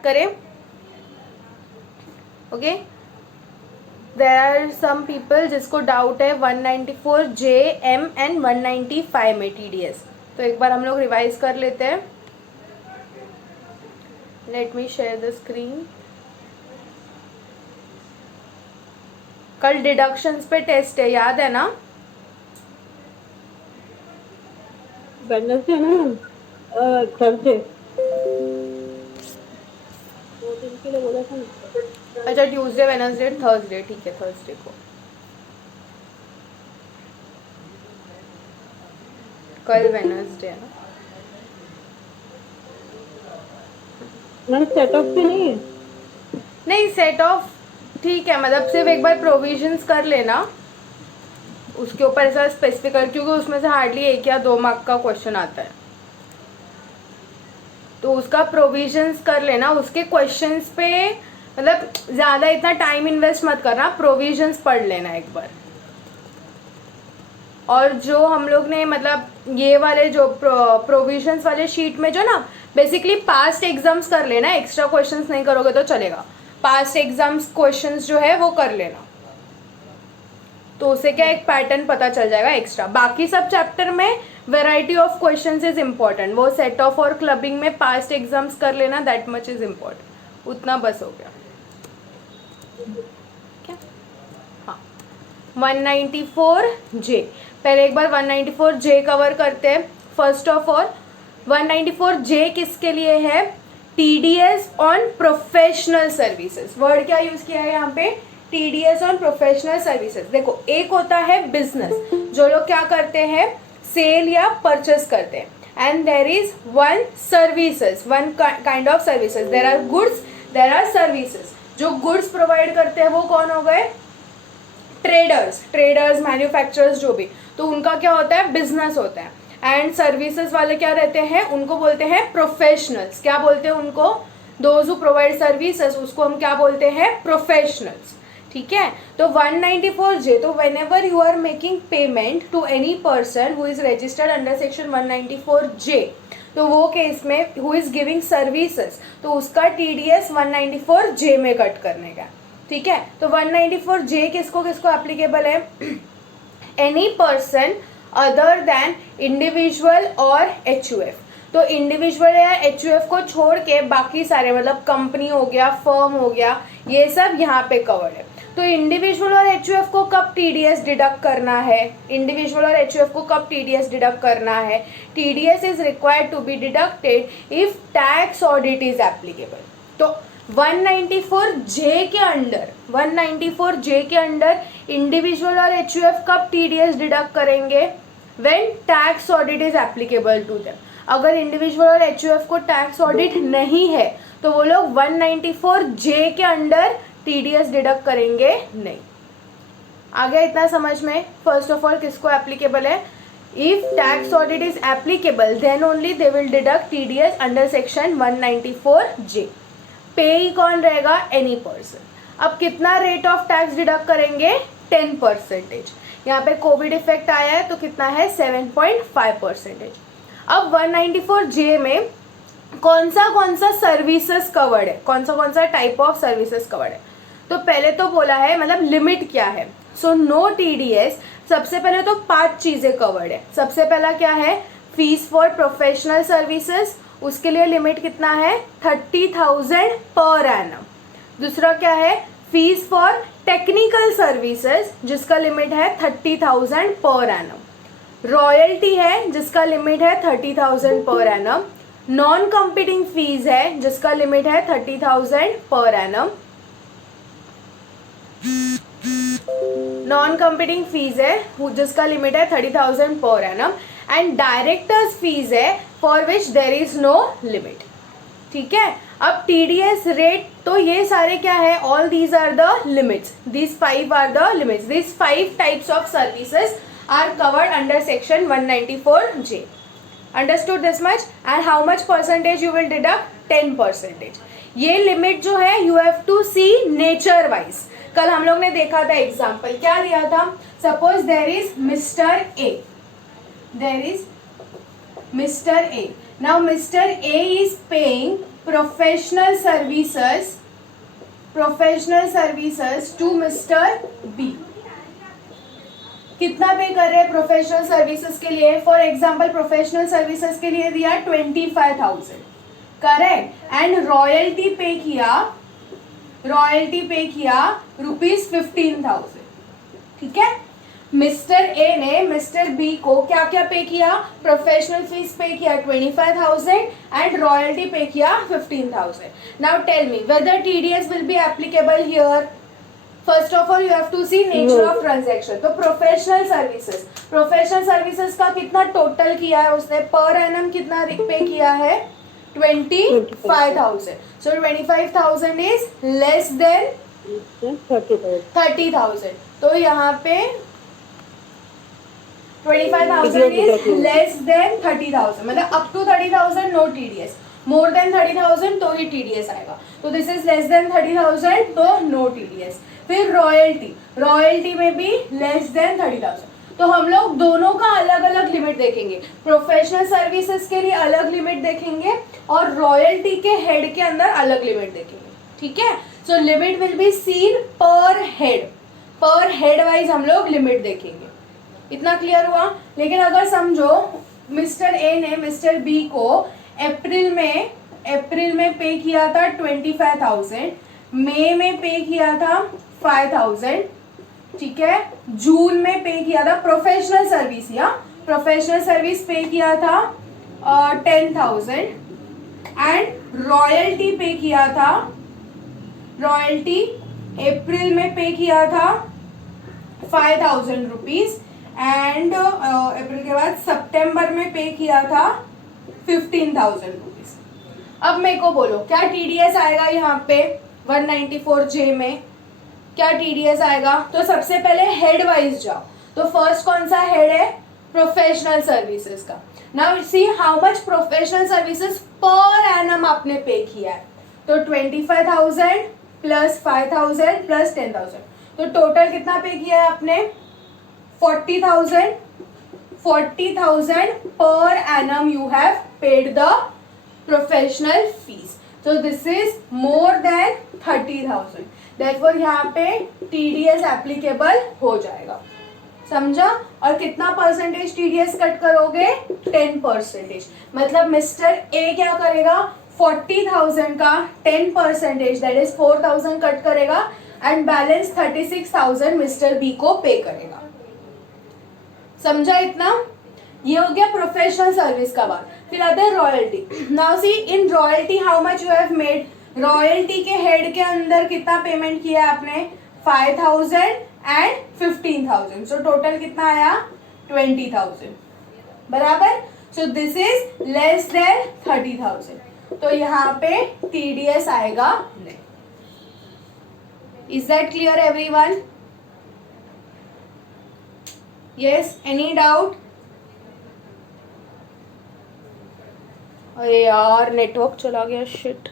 Start करें. Okay, there are some people जिसको doubt है 194 जे एम एंड 195 में TDS. तो एक बार हम लोग रिवाइज कर लेते हैं. Let me share the screen. कल डिडक्शंस पे टेस्ट है, याद है ना? वेडनेसडे ना, थर्सडे 2 दिन के लिए बोला था ना. अच्छा, ट्यूसडे, वेडनेसडे, थर्सडे. ठीक है, थर्सडे को. कल वेडनेसडे है ना? मैंने सेट ऑफ पे नहीं है. नहीं, सेट ऑफ ठीक है, मतलब सिर्फ एक बार प्रोविजंस कर लेना उसके ऊपर ऐसा स्पेसिफिक कर, क्योंकि उसमें से हार्डली 1 या 2 मार्क का क्वेश्चन आता है. तो उसका प्रोविजंस कर लेना. उसके क्वेश्चंस पे मतलब ज़्यादा इतना टाइम इन्वेस्ट मत करना, प्रोविजंस पढ़ लेना एक बार. और जो हम लोग ने मतलब ये वाले जो प्रोविजंस वाले शीट में जो ना बेसिकली पास्ट एग्जाम्स कर लेना, एक्स्ट्रा क्वेश्चंस नहीं करोगे तो चलेगा. पास्ट एग्जाम्स क्वेश्चंस जो है वो कर लेना, तो उसे क्या एक पैटर्न पता चल जाएगा एक्स्ट्रा. बाकी सब चैप्टर में variety of questions is important. वो सेट ऑफ और क्लबिंग में पास्ट एग्जाम्स कर लेना, दैट मच इज इम्पॉर्टेंट. उतना बस हो गया क्या? हाँ, 194 जे. पहले एक बार 194 जे कवर करते हैं. फर्स्ट ऑफ ऑल 194 जे किसके लिए है? TDS on professional services. Word क्या यूज किया है यहाँ पे? TDS on professional services. देखो, एक होता है बिजनेस, जो लोग क्या करते हैं, सेल या परचेस करते हैं. And there is one services, one kind of services. There are goods, there are services. जो गुड्स प्रोवाइड करते हैं वो कौन हो गए? ट्रेडर्स, मैन्युफैक्चरर्स, जो भी. तो उनका क्या होता है? बिजनेस होता है. एंड सर्विसेज वाले क्या रहते हैं? उनको बोलते हैं प्रोफेशनल्स. क्या बोलते हैं उनको? दोज हु प्रोवाइड सर्विसेज, उसको हम क्या बोलते हैं? प्रोफेशनल्स. ठीक है. तो 194 जे, तो whenever you are making payment to any person who is registered under section 194 J, तो वो केस में हु इज गिविंग सर्विसेज, तो उसका TDS 194 जे में कट करने का. ठीक है. तो 194 जे किसको किसको एप्लीकेबल है? Any person other than individual और HUF. तो इंडिविजुअल या HUF को छोड़ के बाकी सारे, मतलब कंपनी हो गया, फर्म हो गया, ये सब यहाँ पे कवर है. तो इंडिविजुअल और HUF को कब TDS डिडक्ट करना है? इंडिविजुअल और HUF को कब TDS डिडक्ट करना है? TDS is required to be deducted if tax audit is applicable. तो 194 जे के अंडर, 194 जे के अंडर इंडिविजुअल और HUF कब TDS डिडक्ट करेंगे? When tax audit is applicable to them. अगर इंडिविजुअल और HUF को टैक्स ऑडिट नहीं है तो वो लोग 194 जे के अंडर TDS डिडक्ट करेंगे नहीं. आ गया इतना समझ में? फर्स्ट ऑफ ऑल किसको एप्लीकेबल है? If tax audit is applicable then only they will deduct TDS under section 194 J. पे कौन रहेगा? Any person. अब कितना रेट ऑफ टैक्स डिडक्ट करेंगे? 10%. यहाँ पे कोविड इफेक्ट आया है तो कितना है? 7.5%. अब 194 जे में कौन सा सर्विसेज कवर्ड है, कौन सा टाइप ऑफ सर्विसेज कवर्ड है? तो पहले तो बोला है, मतलब लिमिट क्या है? So no TDS. सबसे पहले तो 5 चीजें कवर्ड है. सबसे पहला क्या है? फीस फॉर प्रोफेशनल सर्विसेज, उसके लिए लिमिट कितना है? 30,000 पर एनम. दूसरा क्या है? फीस फॉर टेक्निकल सर्विसेज, जिसका लिमिट है 30,000 पर एनम. रॉयल्टी है जिसका लिमिट है 30,000 per annum. Non competing fees है जिसका लिमिट है 30,000 per annum. Non competing fees है जिसका लिमिट है 30,000 per annum. And directors fees है for which there is no limit. ठीक है. अब TDS रेट, तो ये सारे क्या है? All these are the limits. These 5 are the limits. These 5 types of services are covered under section 194J. Understood this much? And how much percentage you will deduct? 10%. ये limit जो है you have to see nature wise. कल हम लोग ने देखा था example, क्या लिया था? Suppose there is Mr. A. There is Mr. A. Now Mr. A is paying professional services to mister B. कितना पे कर रहे हैं प्रोफेशनल सर्विसेज के लिए? फॉर एग्जाम्पल प्रोफेशनल सर्विसेज के लिए दिया 25,000, करेक्ट। एंड रॉयल्टी पे किया ₹15,000, ठीक है। मिस्टर ए ने मिस्टर बी को क्या क्या पे किया? प्रोफेशनल फीस पे किया 25,000 एंड रॉयल्टी पे किया 15,000। Now tell me whether TDS will be applicable here. First of all you have to see nature of transaction. तो प्रोफेशनल सर्विसेज का कितना टोटल किया है उसने? पर एनम कितना पे किया है? 25,000। सो 25,000 इज लेस देन 30,000। तो यहाँ पे 25,000 इज लेस देन 30,000, मतलब up to 30,000 no TDS, more than 30,000 तो ही टीडीएस आएगा। तो दिस इज लेस देन 30,000 तो नो टीडीएस। फिर रॉयल्टी में भी लेस देन 30,000। तो हम लोग दोनों का अलग अलग लिमिट देखेंगे। प्रोफेशनल सर्विसेज के लिए अलग लिमिट देखेंगे और रॉयल्टी के हेड के अंदर अलग लिमिट देखेंगे, ठीक है। So limit will be seen पर हेड वाइज हम लोग लिमिट देखेंगे। इतना क्लियर हुआ? लेकिन अगर समझो मिस्टर ए ने मिस्टर बी को अप्रैल में पे किया था 25,000, मई में पे किया था 5,000, ठीक है, जून में पे किया था प्रोफेशनल सर्विस पे किया था 10,000 एंड रॉयल्टी पे किया था, रॉयल्टी अप्रैल में पे किया था 5,000 रुपीज एंड अप्रैल के बाद सितंबर में पे किया था 15,000 रुपीज। अब मेरे को बोलो क्या टीडीएस आएगा यहाँ पे 194J में? क्या टीडीएस आएगा? तो सबसे पहले हेड वाइज जाओ। तो फर्स्ट कौन सा हेड है? प्रोफेशनल सर्विसेज का। Now see how much professional services per annum आपने पे किया है। तो 25,000 प्लस 5,000 प्लस 10,000, तो टोटल कितना पे किया है आपने? 40,000 per annum you have paid the professional fees. So this is more than 30,000. Therefore यहाँ पे TDS applicable हो जाएगा, समझा? और कितना परसेंटेज TDS कट करोगे? 10%। मतलब मिस्टर ए क्या करेगा? 40,000 का 10% दैट इज 4,000 कट करेगा एंड बैलेंस 36,000 मिस्टर बी को पे करेगा। समझा इतना? ये हो गया प्रोफेशनल सर्विस का बात। फिर आता है royalty. Now see in royalty how much you have made? Royalty के हेड के अंदर कितना पेमेंट किया है आपने? 5,000 एंड 15,000। सो टोटल कितना आया? 20,000, बराबर। So this is less than 30,000, तो यहाँ पे टीडीएस आएगा नहीं। Is that clear everyone? Yes, any doubt? अरे यार नेटवर्क चला गया, शिट।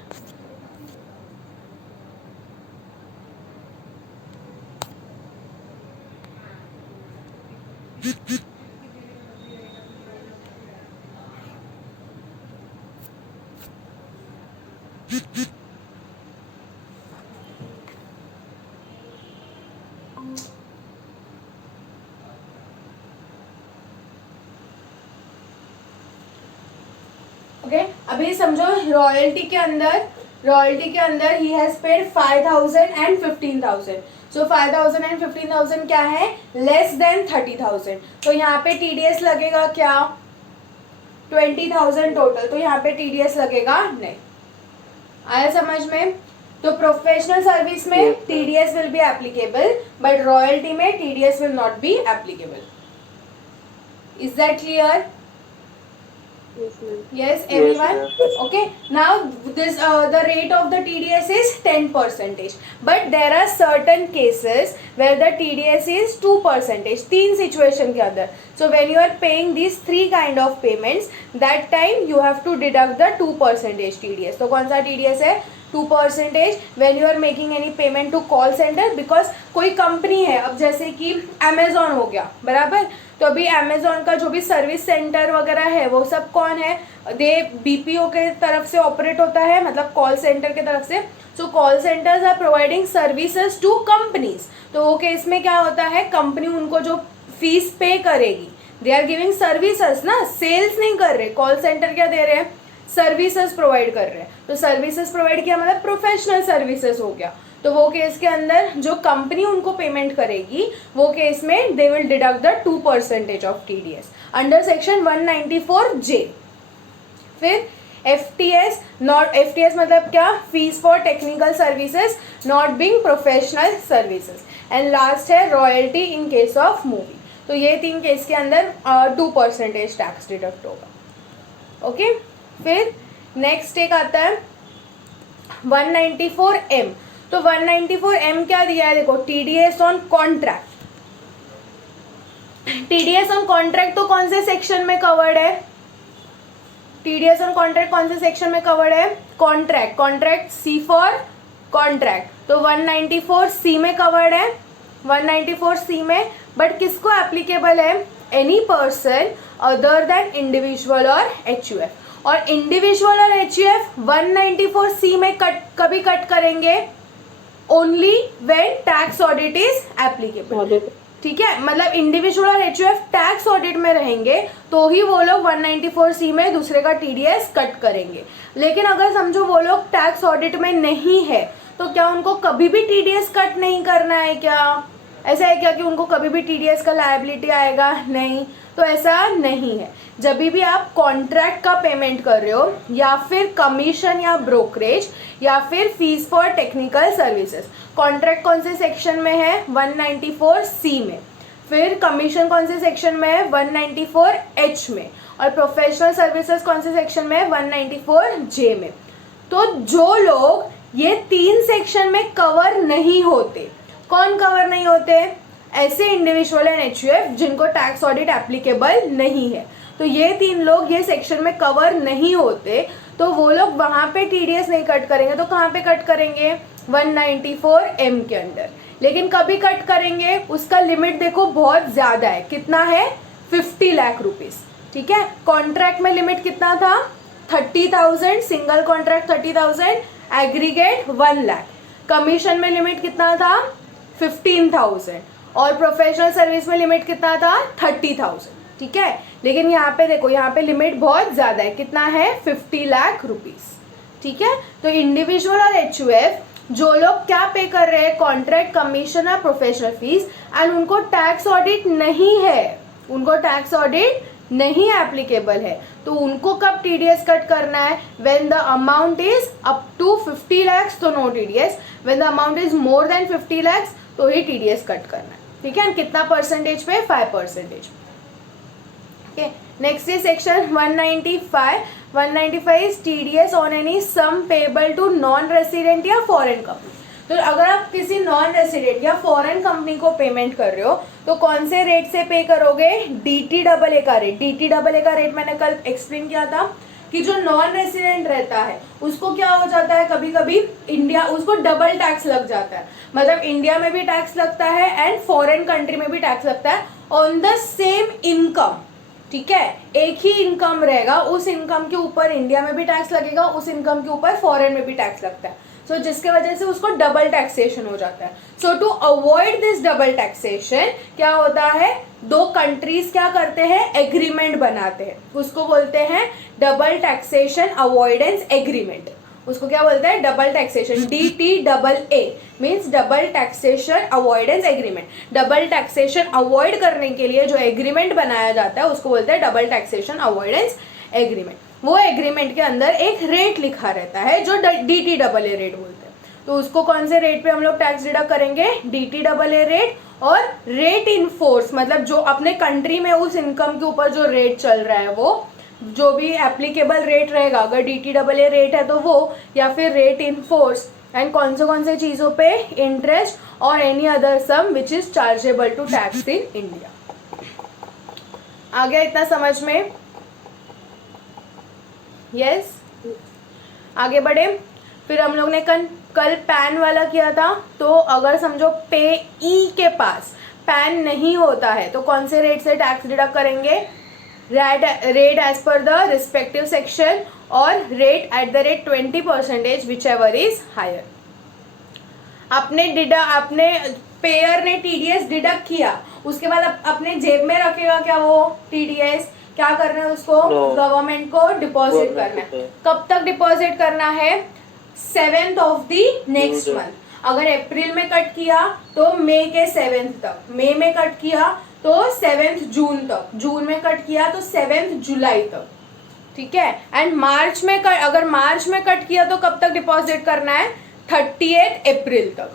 ओके अभी समझो रॉयल्टी के अंदर he has paid 5,000 and 15,000। So 5,000 and 15,000 क्या है? Less than 30,000। तो यहाँ पे टीडीएस लगेगा क्या? 20,000 टोटल, तो यहाँ पे टीडीएस लगेगा नहीं। आया समझ में? तो प्रोफेशनल सर्विस में TDS will be applicable but royalty में TDS will not be applicable. Is that clear? Yes, everyone. Okay. Now this the rate of the TDS is 10%, but there are certain cases where the TDS is 2%. तीन situation के अंदर. So when you are paying these three kind of payments, that time you have to deduct the 2% TDS. तो कौन सा TDS है? 2% when you are making any payment to call centre, because कोई company है, अब जैसे कि अमेजोन हो गया, बराबर, तो अभी अमेजोन का जो भी सर्विस सेंटर वगैरह है वो सब कौन है, दे बीपीओ के तरफ से ऑपरेट होता है, मतलब कॉल सेंटर के तरफ से। So call centres are providing services to companies, तो वो केस में क्या होता है, कंपनी उनको जो फीस पे करेगी, दे आर गिविंग सर्विसेज ना, सेल्स नहीं कर रहे, कॉल सेंटर क्या दे रहे हैं, सर्विसेज प्रोवाइड कर रहे हैं, तो सर्विसेज प्रोवाइड किया मतलब प्रोफेशनल सर्विसेज हो गया, तो वो केस के अंदर जो कंपनी उनको पेमेंट करेगी वो केस में they will deduct the 2% of TDS under section 194J। फिर एफटीएस, नॉट एफटीएस मतलब क्या, fees for technical services not being professional services, and last है royalty in case of movie. तो ये 3 केस के अंदर 2% टैक्स डिडक्ट होगा। ओके, फिर नेक्स्ट एक आता है 194M। तो 194M क्या दिया है, देखो, TDS on contract. TDS on contract तो कौन से सेक्शन में कवर्ड है, टीडीएस ऑन कॉन्ट्रैक्ट कौन से सेक्शन में कवर्ड है, contract, contract C for contract, तो 194C में कवर्ड है, 194C में, बट किसको एप्लीकेबल है, any person other than individual और एचयूएफ, और इंडिविजुअल और एचयूएफ 194C में कभी कट करेंगे, only when tax audit is applicable, ठीक है, मतलब इंडिविजुअल और एचयूएफ टैक्स ऑडिट में रहेंगे तो ही वो लोग 194C में दूसरे का टीडीएस कट करेंगे, लेकिन अगर समझो वो लोग टैक्स ऑडिट में नहीं है तो क्या उनको कभी भी टीडीएस कट नहीं करना है क्या, ऐसा है क्या कि उनको कभी भी टीडीएस का लायबिलिटी आएगा, नहीं, तो ऐसा नहीं है। जब भी आप कॉन्ट्रैक्ट का पेमेंट कर रहे हो या फिर कमीशन या ब्रोकरेज या फिर fees for technical services, contract कौन से सेक्शन में है, 194C में, फिर कमीशन कौन से सेक्शन में है, 194H में, और प्रोफेशनल सर्विसेज कौन से सेक्शन में है, 194J में। तो जो लोग ये 3 सेक्शन में कवर नहीं होते, कौन कवर नहीं होते, ऐसे इंडिविजुअल एंड एचयूएफ जिनको टैक्स ऑडिट एप्लीकेबल नहीं है, तो ये 3 लोग ये सेक्शन में कवर नहीं होते, तो वो लोग वहां पे टीडीएस नहीं कट करेंगे, तो कहाँ पे कट करेंगे, 194M के अंदर। लेकिन कभी कट करेंगे, उसका लिमिट देखो बहुत ज्यादा है, कितना है, 50 लाख रुपीज, ठीक है, कॉन्ट्रैक्ट में लिमिट कितना था, 30,000, single contract 30,000, aggregate 1 lakh, commission में लिमिट कितना था, 15,000, और प्रोफेशनल सर्विस में लिमिट कितना था, 30,000, ठीक है, लेकिन यहाँ पे देखो, यहाँ पे लिमिट बहुत ज्यादा है, कितना है, 50 लाख रुपीज, ठीक है। तो इंडिविजुअल और एचयूएफ जो लोग क्या पे कर रहे हैं, कॉन्ट्रैक्ट, कमीशन और प्रोफेशनल फीस, एंड उनको टैक्स ऑडिट नहीं है, उनको टैक्स ऑडिट नहीं एप्लीकेबल है, तो उनको कब टीडीएस कट करना है, when the amount is up to 50 lakh तो no TDS, when the amount is more than 50 lakh तो ही टीडीएस कट करना है, ठीक है, कितना परसेंटेज पे, 5%। Okay. Next is section 195. 195 is TDS on any sum payable to non-resident या foreign company. तो अगर आप किसी नॉन रेसिडेंट या फॉरेन कंपनी को पेमेंट कर रहे हो तो कौन से रेट से पे करोगे, DTAA का रेट। DTAA का रेट मैंने कल एक्सप्लेन किया था कि जो नॉन रेसिडेंट रहता है उसको क्या हो जाता है, कभी कभी इंडिया, उसको डबल टैक्स लग जाता है, मतलब इंडिया में भी टैक्स लगता है एंड फॉरेन कंट्री में भी टैक्स लगता है ऑन द सेम इनकम, ठीक है, एक ही इनकम रहेगा, उस इनकम के ऊपर इंडिया में भी टैक्स लगेगा, उस इनकम के ऊपर फॉरेन में भी टैक्स लगता है, सो जिसके वजह से उसको डबल टैक्सेशन हो जाता है। So to avoid this double taxation क्या होता है, 2 कंट्रीज क्या करते हैं, एग्रीमेंट बनाते हैं, उसको बोलते हैं डबल टैक्सेशन अवॉइडेंस एग्रीमेंट, उसको क्या बोलते हैं, double taxation, DTAA means double taxation avoidance agreement. Double taxation avoid करने के लिए जो एग्रीमेंट बनाया जाता है उसको बोलते हैं डबल टैक्सेशन अवॉइडेंस एग्रीमेंट। वो एग्रीमेंट के अंदर एक रेट लिखा रहता है जो DTAA रेट बोलते हैं, तो उसको कौन से रेट पे हम लोग टैक्स डिडक्ट करेंगे, DTAA रेट, और रेट इन फोर्स मतलब जो अपने कंट्री में उस इनकम के ऊपर जो रेट चल रहा है वो जो भी एप्लीकेबल रेट रहेगा, अगर DTAA रेट है तो वो, या फिर रेट इन फोर्स, एंड कौन से चीजों पे, इंटरेस्ट और any other sum which is chargeable to tax in India. आ गया इतना समझ में, यस आगे बढ़े। फिर हम लोग ने कल पैन वाला किया था। तो अगर समझो पे ई के पास पैन नहीं होता है तो कौन से रेट से टैक्स डिडक्ट करेंगे? Rate as per the respective section और rate at the rate 20% whichever is higher. अपने पेयर ने टीडीएस डिडक्ट किया, उसके बाद अपने जेब में रखेगा क्या वो टीडीएस? क्या करना है उसको? गवर्नमेंट को डिपॉजिट करना है। कब तक डिपॉजिट करना है? 7th of the next month. अगर अप्रैल में कट किया तो मई के 7th तक, मई में कट किया तो 7th जून तक, जून में कट किया तो 7th जुलाई तक, ठीक है। एंड मार्च में अगर मार्च में कट किया तो कब तक डिपॉजिट करना है? 30th अप्रैल तक,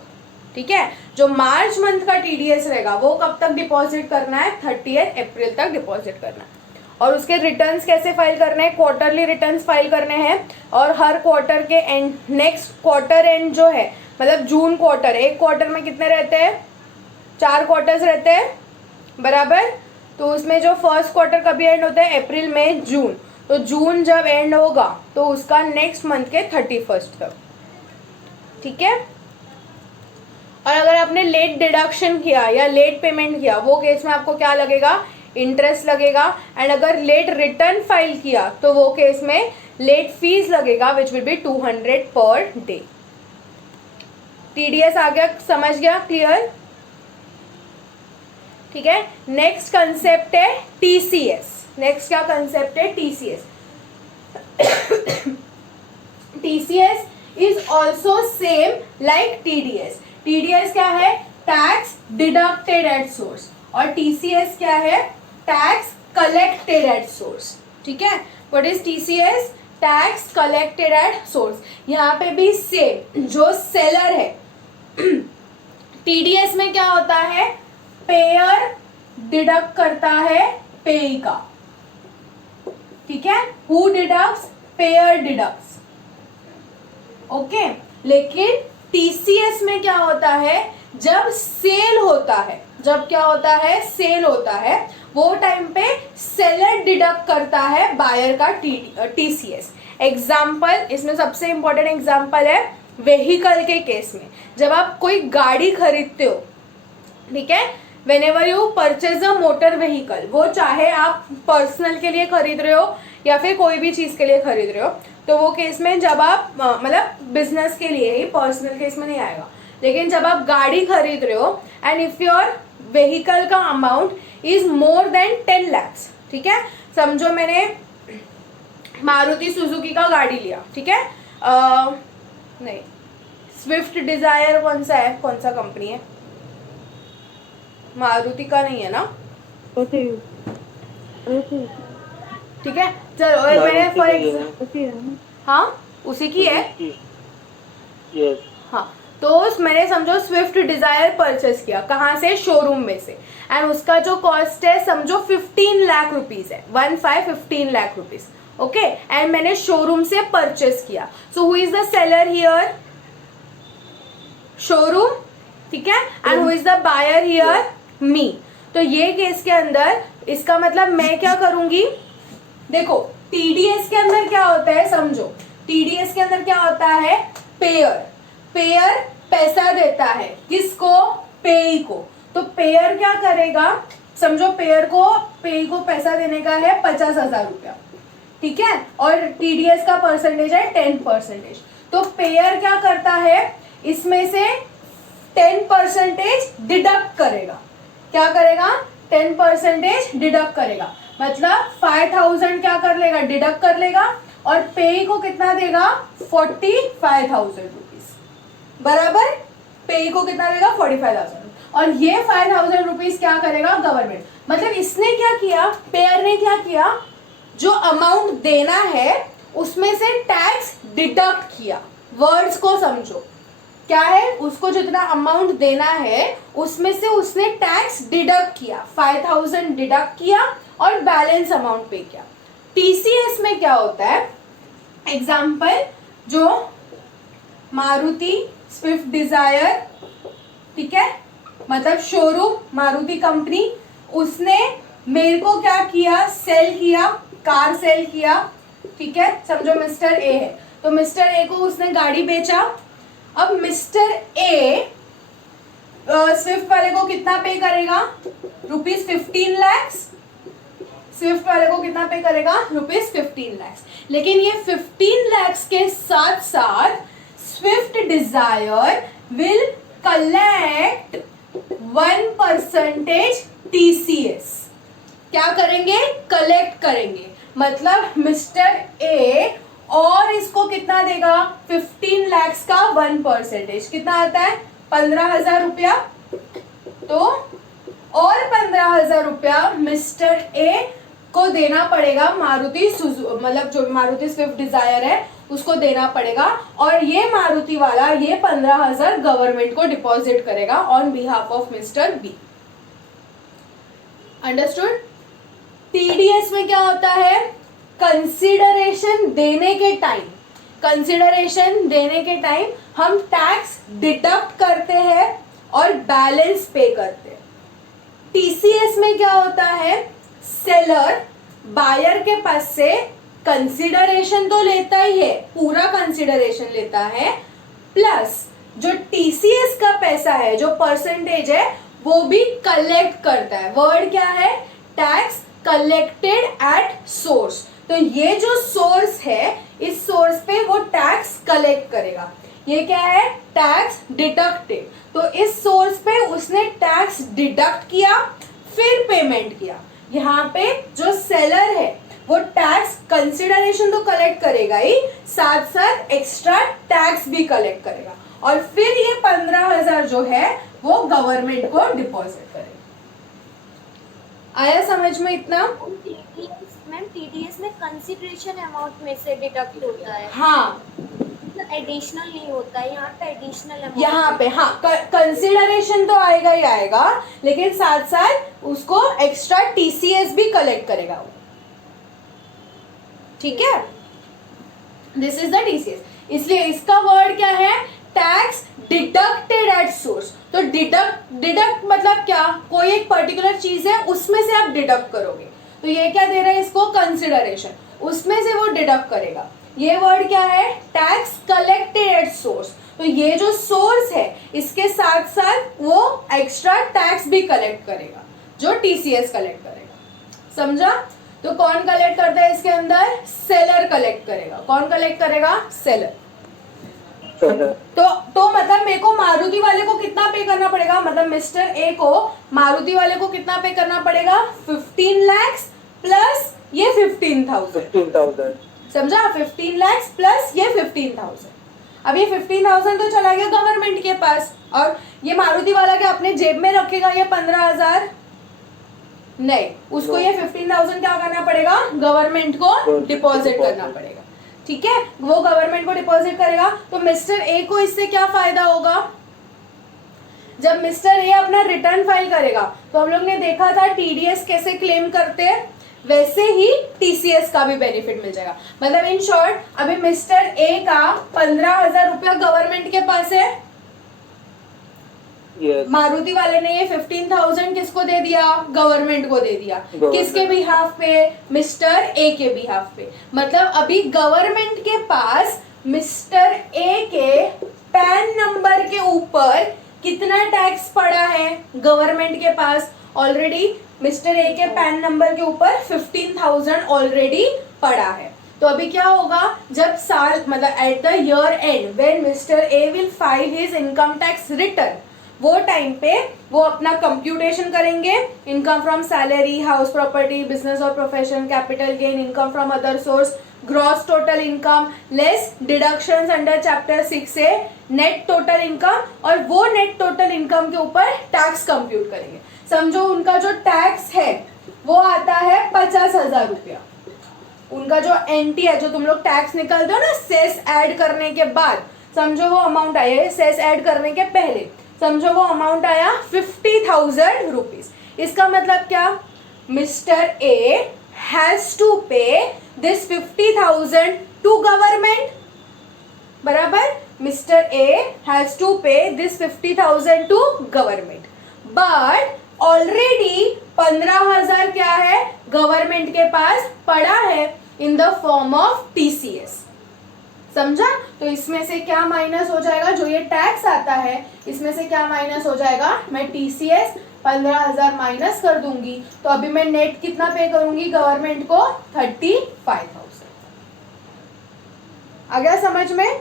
ठीक है। जो मार्च मंथ का टीडीएस रहेगा वो कब तक डिपॉजिट करना है? 30th अप्रैल तक डिपॉजिट करना है। और उसके रिटर्न्स कैसे फाइल करने हैं? क्वार्टरली रिटर्न्स फाइल करने हैं और हर क्वार्टर के एंड, नेक्स्ट क्वार्टर एंड जो है मतलब जून क्वार्टर, एक क्वार्टर में कितने रहते हैं? 4 क्वार्टर्स रहते हैं, बराबर। तो उसमें जो फर्स्ट क्वार्टर कभी एंड होता है? अप्रैल, मई, जून। तो जून जब एंड होगा तो उसका नेक्स्ट मंथ के 31st तक, ठीक है। और अगर आपने लेट डिडक्शन किया या लेट पेमेंट किया वो केस में आपको क्या लगेगा? इंटरेस्ट लगेगा। एंड अगर लेट रिटर्न फाइल किया तो वो केस में लेट फीस लगेगा which will be 200 per day. TDS आ गया, समझ गया, क्लियर? ठीक है। नेक्स्ट कंसेप्ट है टीसीएस। नेक्स्ट क्या कंसेप्ट है? TCS. TCS is also same like TDS. TDS क्या है? Tax deducted at source. और टीसीएस क्या है? टैक्स कलेक्टेड एट सोर्स, ठीक है। What is TCS? Tax collected at source. यहाँ पे भी सेम, जो सेलर है टीडीएस में क्या होता है? पेयर डिडक्ट करता है पेई का, ठीक है। Who deducts? Payer deducts, okay. लेकिन टीसीएस में क्या होता है? जब सेल होता है, जब क्या होता है? सेल होता है, वो टाइम पे सेलर डिडक्ट करता है बायर का टीसीएस। एग्जाम्पल, इसमें सबसे इंपॉर्टेंट एग्जाम्पल है वेहिकल के केस में। जब आप कोई गाड़ी खरीदते हो, ठीक है, whenever you purchase a motor vehicle, वो चाहे आप पर्सनल के लिए खरीद रहे हो या फिर कोई भी चीज के लिए खरीद रहे हो, तो वो केस में जब आप मतलब बिजनेस के लिए ही, पर्सनल केस में नहीं आएगा। लेकिन जब आप गाड़ी खरीद रहे हो एंड इफ योर व्हीकल का amount is more then 10 lakhs, ठीक है। समझो मैंने मारुति सुजुकी का गाड़ी लिया, ठीक है। नहीं, स्विफ्ट डिजायर कौन सा है? कौन सा कंपनी है? मारुति का नहीं है ना? ठीक है, चलो मैंने फॉर एग्जाम्पल, हाँ उसी की है। यस। हाँ, तो मैंने समझो स्विफ्ट डिजायर परचेस किया, कहाँ से? शोरूम में से। एंड उसका जो कॉस्ट है समझो 15 लाख रुपीज है, 15 लाख रुपीज, ओके। एंड मैंने शोरूम से परचेस किया। So who is the seller here? Showroom, ठीक है। And who is the buyer here? Me. तो ये केस के अंदर इसका मतलब मैं क्या करूंगी? देखो टीडीएस के अंदर क्या होता है समझो, टीडीएस के अंदर क्या होता है? पेयर पैसा देता है, किसको? पेई को। तो पेयर क्या करेगा? समझो पेई को पैसा देने का है 50,000 रुपया, ठीक है। और टीडीएस का परसेंटेज है 10%। तो पेयर क्या करता है? इसमें से 10% डिडक्ट करेगा। क्या करेगा? 10% डिडक्ट करेगा। मतलब 5,000 क्या कर लेगा? डिडक्ट कर लेगा। और पेई को कितना देगा? 45,000 रुपीज, बराबर। पेई को कितना देगा? 45,000। और ये 5,000 रुपीज क्या करेगा? गवर्नमेंट। मतलब इसने क्या किया? पेयर ने क्या किया? जो अमाउंट देना है उसमें से टैक्स डिडक्ट किया। वर्ड्स को समझो, क्या है? उसको जितना अमाउंट देना है उसमें से उसने टैक्स डिडक्ट किया, 5,000 डिडक्ट किया और बैलेंस अमाउंट पे किया। टीसीएस में क्या होता है? एग्जाम्पल, जो मारुति स्विफ्ट डिजायर, ठीक है, मतलब शोरूम मारुति कंपनी, उसने मेरे को क्या किया? सेल किया, कार सेल किया, ठीक है। समझो मिस्टर ए है, तो मिस्टर ए को उसने गाड़ी बेचा। अब मिस्टर ए स्विफ्ट वाले को कितना पे करेगा, ₹15 लाख। स्विफ्ट वाले को कितना पे करेगा, ₹15 लाख। लेकिन ये 15 लाख के साथ साथ Swift Dzire will collect 1% TCS। क्या करेंगे, कलेक्ट करेंगे। मतलब मिस्टर ए और इसको कितना देगा, 15 लाख का 1% कितना आता है, 15,000 रुपया। तो और 15,000 रुपया मिस्टर ए को देना पड़ेगा मारुति मतलब जो मारुति स्विफ्ट डिजायर है उसको देना पड़ेगा। और ये मारुति वाला ये 15,000 गवर्नमेंट को डिपॉजिट करेगा on behalf of mister B. Understood. TDS में क्या होता है, कंसिडरेशन देने के टाइम, कंसिडरेशन देने के टाइम हम टैक्स डिडक्ट करते हैं और बैलेंस पे करते हैं। टीसीएस में क्या होता है, सेलर बायर के पास से कंसिडरेशन तो लेता ही है, पूरा कंसिडरेशन लेता है, प्लस जो टीसीएस का पैसा है, जो परसेंटेज है, वो भी कलेक्ट करता है। वर्ड क्या है, टैक्स कलेक्टेड एट सोर्स। तो ये जो सोर्स है, इस सोर्स पे वो टैक्स कलेक्ट करेगा। ये क्या है, टैक्स डिडक्टेड। तो इस सोर्स पे उसने टैक्स डिडक्ट किया, फिर पेमेंट किया। यहाँ पे जो सेलर है वो टैक्स कंसिडरेशन तो कलेक्ट करेगा ही, साथ साथ एक्स्ट्रा टैक्स भी कलेक्ट करेगा और फिर ये 15,000 जो है वो गवर्नमेंट को डिपॉजिट करेगा। आया समझ में इतना? मैम टीडीएस में कंसिडरेशन अमाउंट में से डिडक्ट होता है। हाँ, एडिशनल नहीं होता है यहाँ पे, एडिशनल अमाउंट यहाँ पे हाँ कंसिडरेशन तो आएगा ही आएगा, लेकिन साथ साथ उसको एक्स्ट्रा टीसीएस भी कलेक्ट करेगा वो। ठीक है, दिस इज द टीसीएस। इसलिए इसका वर्ड क्या है, टैक्स डिडक्टेड एट सोर्स। तो डिडक्ट मतलब क्या, कोई एक पर्टिकुलर चीज है उसमें से आप डिडक्ट करोगे। तो ये क्या दे रहा है इसको, कंसिडरेशन, उसमें से वो डिडक्ट करेगा। ये वर्ड क्या है, टैक्स कलेक्टेड एट सोर्स। तो ये जो सोर्स है इसके साथ साथ वो एक्स्ट्रा टैक्स भी कलेक्ट करेगा, जो टीसीएस कलेक्ट करेगा। समझा? तो कौन कलेक्ट करता है इसके अंदर, सेलर कलेक्ट करेगा। कौन कलेक्ट करेगा, सेलर। तो मतलब मेरे को मारुति वाले को कितना पे करना पड़ेगा, मतलब मिस्टर ए को मारुति वाले को कितना पे करना पड़ेगा, 15 लाख प्लस ये 15,000। समझा? 15 लाख प्लस ये 15,000। अब ये 15,000 तो चला गया गवर्नमेंट के पास, और ये मारुति वाला क्या अपने जेब में रखेगा ये 15,000? नहीं, उसको ये 15,000 क्या करना पड़ेगा, गवर्नमेंट को डिपॉजिट करना पड़ेगा। ठीक है, वो गवर्नमेंट को डिपॉजिट करेगा। तो मिस्टर ए को इससे क्या फायदा होगा, जब मिस्टर ए अपना रिटर्न फाइल करेगा तो हम लोग ने देखा था टीडीएस कैसे क्लेम करते हैं, वैसे ही टीसीएस का भी बेनिफिट मिल जाएगा। मतलब इन शॉर्ट, अभी मिस्टर ए का 15,000 रुपया गवर्नमेंट के पास है। yes. मारुति वाले ने ये 15,000 किसको दे दिया, गवर्नमेंट को दे दिया। किसके बिहाफ पे, मिस्टर ए के बिहाफ पे। मतलब अभी गवर्नमेंट के पास मिस्टर ए के पैन नंबर के ऊपर कितना टैक्स पड़ा है, गवर्नमेंट के पास ऑलरेडी मिस्टर ए के पैन नंबर के ऊपर 15,000 ऑलरेडी पड़ा है। तो अभी क्या होगा, जब साल मतलब at the year end when mister A will file his income tax return, वो टाइम पे वो अपना कंप्यूटेशन करेंगे, income from salary, house property, business और profession, capital gain, income from other source, gross total income less deductions under chapter 6 से net total income, और वो net total income के ऊपर टैक्स कंप्यूट करेंगे। समझो उनका जो टैक्स है वो आता है 50,000 रुपया। उनका जो एनटी है, जो तुम लोग टैक्स निकालते हो ना सेस ऐड करने के बाद, समझो वो अमाउंट आया, सेस ऐड करने के पहले समझो वो अमाउंट आया 50,000 रुपीज। इसका मतलब क्या, mister A has to pay this 50,000 to government, बराबर। Mister A has to pay this 50,000 to government, but already 15,000 क्या है, गवर्नमेंट के पास पड़ा है in the form of TCS. समझा? तो इसमें से क्या माइनस हो जाएगा, जो ये टैक्स आता है इसमें से क्या माइनस हो जाएगा, मैं TCS 15,000 माइनस कर दूंगी, तो अभी मैं नेट कितना पे करूंगी गवर्नमेंट को, 35,000। आ गया समझ में?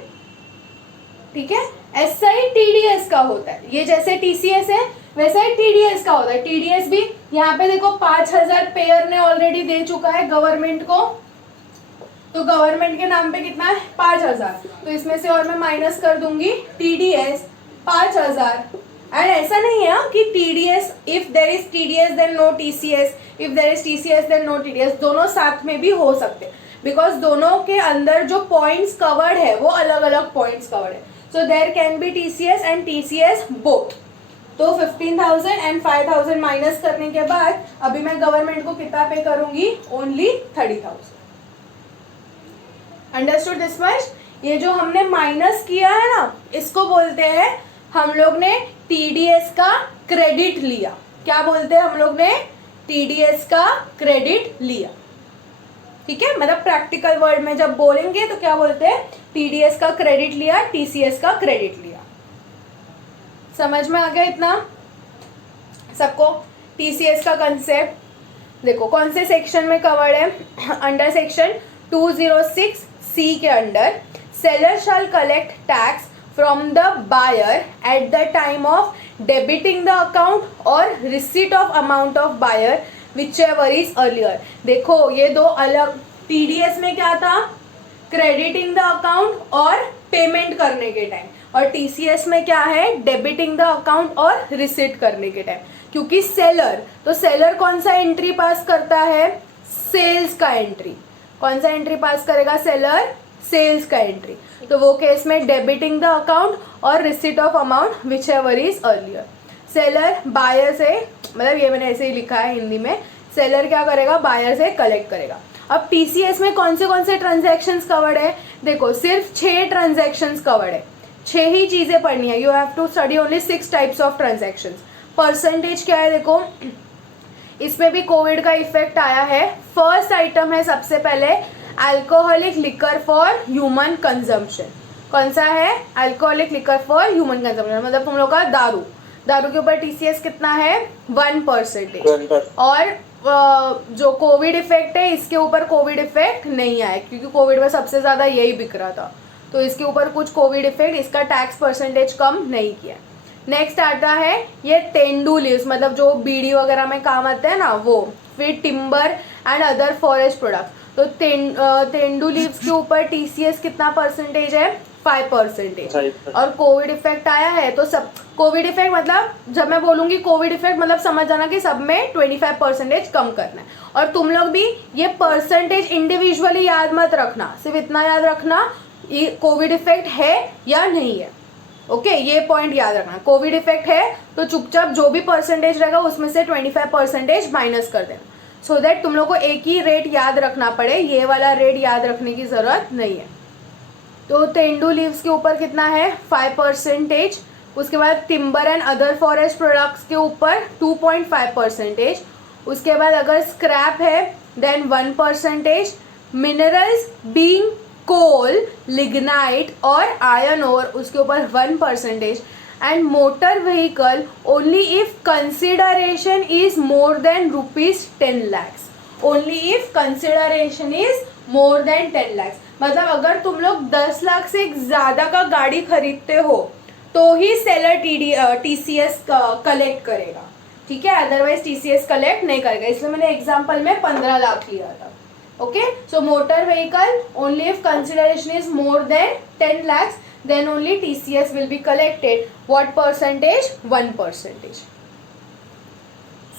ठीक है, ऐसा ही TDS का होता है, ये जैसे TCS है वैसा ही TDS का होता है। TDS भी यहाँ पे देखो 5,000 पेयर ने ऑलरेडी दे चुका है गवर्नमेंट को, तो गवर्नमेंट के नाम पे कितना है 5,000, तो इसमें से और मैं माइनस कर दूंगी TDS 5,000। एंड ऐसा नहीं है कि TDS, if there is TDS then no TCS, if there is TCS then no TDS, दोनों साथ में भी हो सकते हैं, बिकॉज दोनों के अंदर जो पॉइंट्स कवर्ड है वो अलग अलग पॉइंट्स कवर्ड है, so there can be TCS and TCS both. तो 15,000 एंड 5,000 माइनस करने के बाद अभी मैं गवर्नमेंट को कितना पे करूंगी, ओनली 30,000। Understood this much? ये जो हमने माइनस किया है ना, इसको बोलते हैं हम लोग ने TDS का क्रेडिट लिया। क्या बोलते हैं हम लोग ने, TDS का क्रेडिट लिया। ठीक है, मतलब प्रैक्टिकल वर्ड में जब बोलेंगे तो क्या बोलते हैं, TDS का क्रेडिट लिया, TCS का क्रेडिट लिया। समझ में आ गया इतना सबको? TCS का कंसेप्ट देखो कौन से सेक्शन में कवर्ड है, अंडर सेक्शन 206C के under, seller shall collect tax from the buyer at the time of debiting the account और receipt of amount of buyer whichever is earlier। देखो ये दो अलग, TDS में क्या था, क्रेडिटिंग द अकाउंट और पेमेंट करने के टाइम, और TCS में क्या है, डेबिटिंग द अकाउंट और रिसीट करने के टाइम। क्योंकि सेलर, तो सेलर कौन सा एंट्री पास करता है, सेल्स का एंट्री। कौन सा एंट्री पास करेगा सेलर, सेल्स का एंट्री, तो वो केस में डेबिटिंग द अकाउंट और receipt of amount whichever is earlier। Seller buyer से, मतलब ये मैंने ऐसे ही लिखा है हिंदी में, सेलर क्या करेगा, बायर से कलेक्ट करेगा। अब TCS में कौन से ट्रांजैक्शंस कवर्ड है, देखो सिर्फ 6 ट्रांजैक्शंस कवर्ड है, 6 ही चीजें पढ़नी है, you have to study only 6 types of transactions. Percentage क्या है, देखो इसमें भी कोविड का इफेक्ट आया है। फर्स्ट आइटम है सबसे पहले alcoholic liquor for human consumption. कौन सा है, alcoholic liquor for human consumption, मतलब तुम लोग का दारू के ऊपर TCS कितना है, 1%। और जो कोविड इफेक्ट है इसके ऊपर कोविड इफेक्ट नहीं आया, क्योंकि कोविड में सबसे ज्यादा यही बिक रहा था, तो इसके ऊपर कुछ कोविड इफेक्ट, इसका टैक्स परसेंटेज कम नहीं किया। नेक्स्ट आता है ये तेंदू लीव्स, मतलब जो बीड़ी वगैरह में काम आते हैं ना वो, फिर timber and other forest product, तो तेंदू लीव्स के ऊपर TCS कितना परसेंटेज है, 5%। और कोविड इफेक्ट आया है तो सब, कोविड इफेक्ट मतलब जब मैं बोलूंगी कोविड इफेक्ट मतलब समझ जाना कि सब में 25% कम करना है। और तुम लोग भी ये परसेंटेज इंडिविजुअली याद मत रखना, सिर्फ इतना याद रखना ये कोविड इफेक्ट है या नहीं है। ओके, ये पॉइंट याद रखना, कोविड इफेक्ट है तो चुपचाप जो भी परसेंटेज रहेगा उसमें से 25% माइनस कर देना, सो दैट तुम लोग को एक ही रेट याद रखना पड़े, ये वाला रेट याद रखने की जरूरत नहीं है। तो तेंदू लीव्स के ऊपर कितना है, 5%। उसके बाद timber and other forest products के ऊपर 2.5%। उसके बाद अगर स्क्रैप है देन 1%। मिनरल्स बीइंग कोल, लिग्नाइट और आयरन ओर, उसके ऊपर 1%। And motor vehicle only if consideration is more then ₹10 lakhs। Only if consideration is more then 10 lakhs, मतलब अगर तुम लोग 10 लाख से ज्यादा का गाड़ी खरीदते हो तो ही सेलर TCS कलेक्ट करेगा, ठीक है, अदरवाइज TCS कलेक्ट नहीं करेगा। इसलिए मैंने एग्जांपल में 15 लाख लिया था। Okay, so motor vehicle only if consideration is more then 10 lakhs then only TCS will be collected. What percentage? 1%.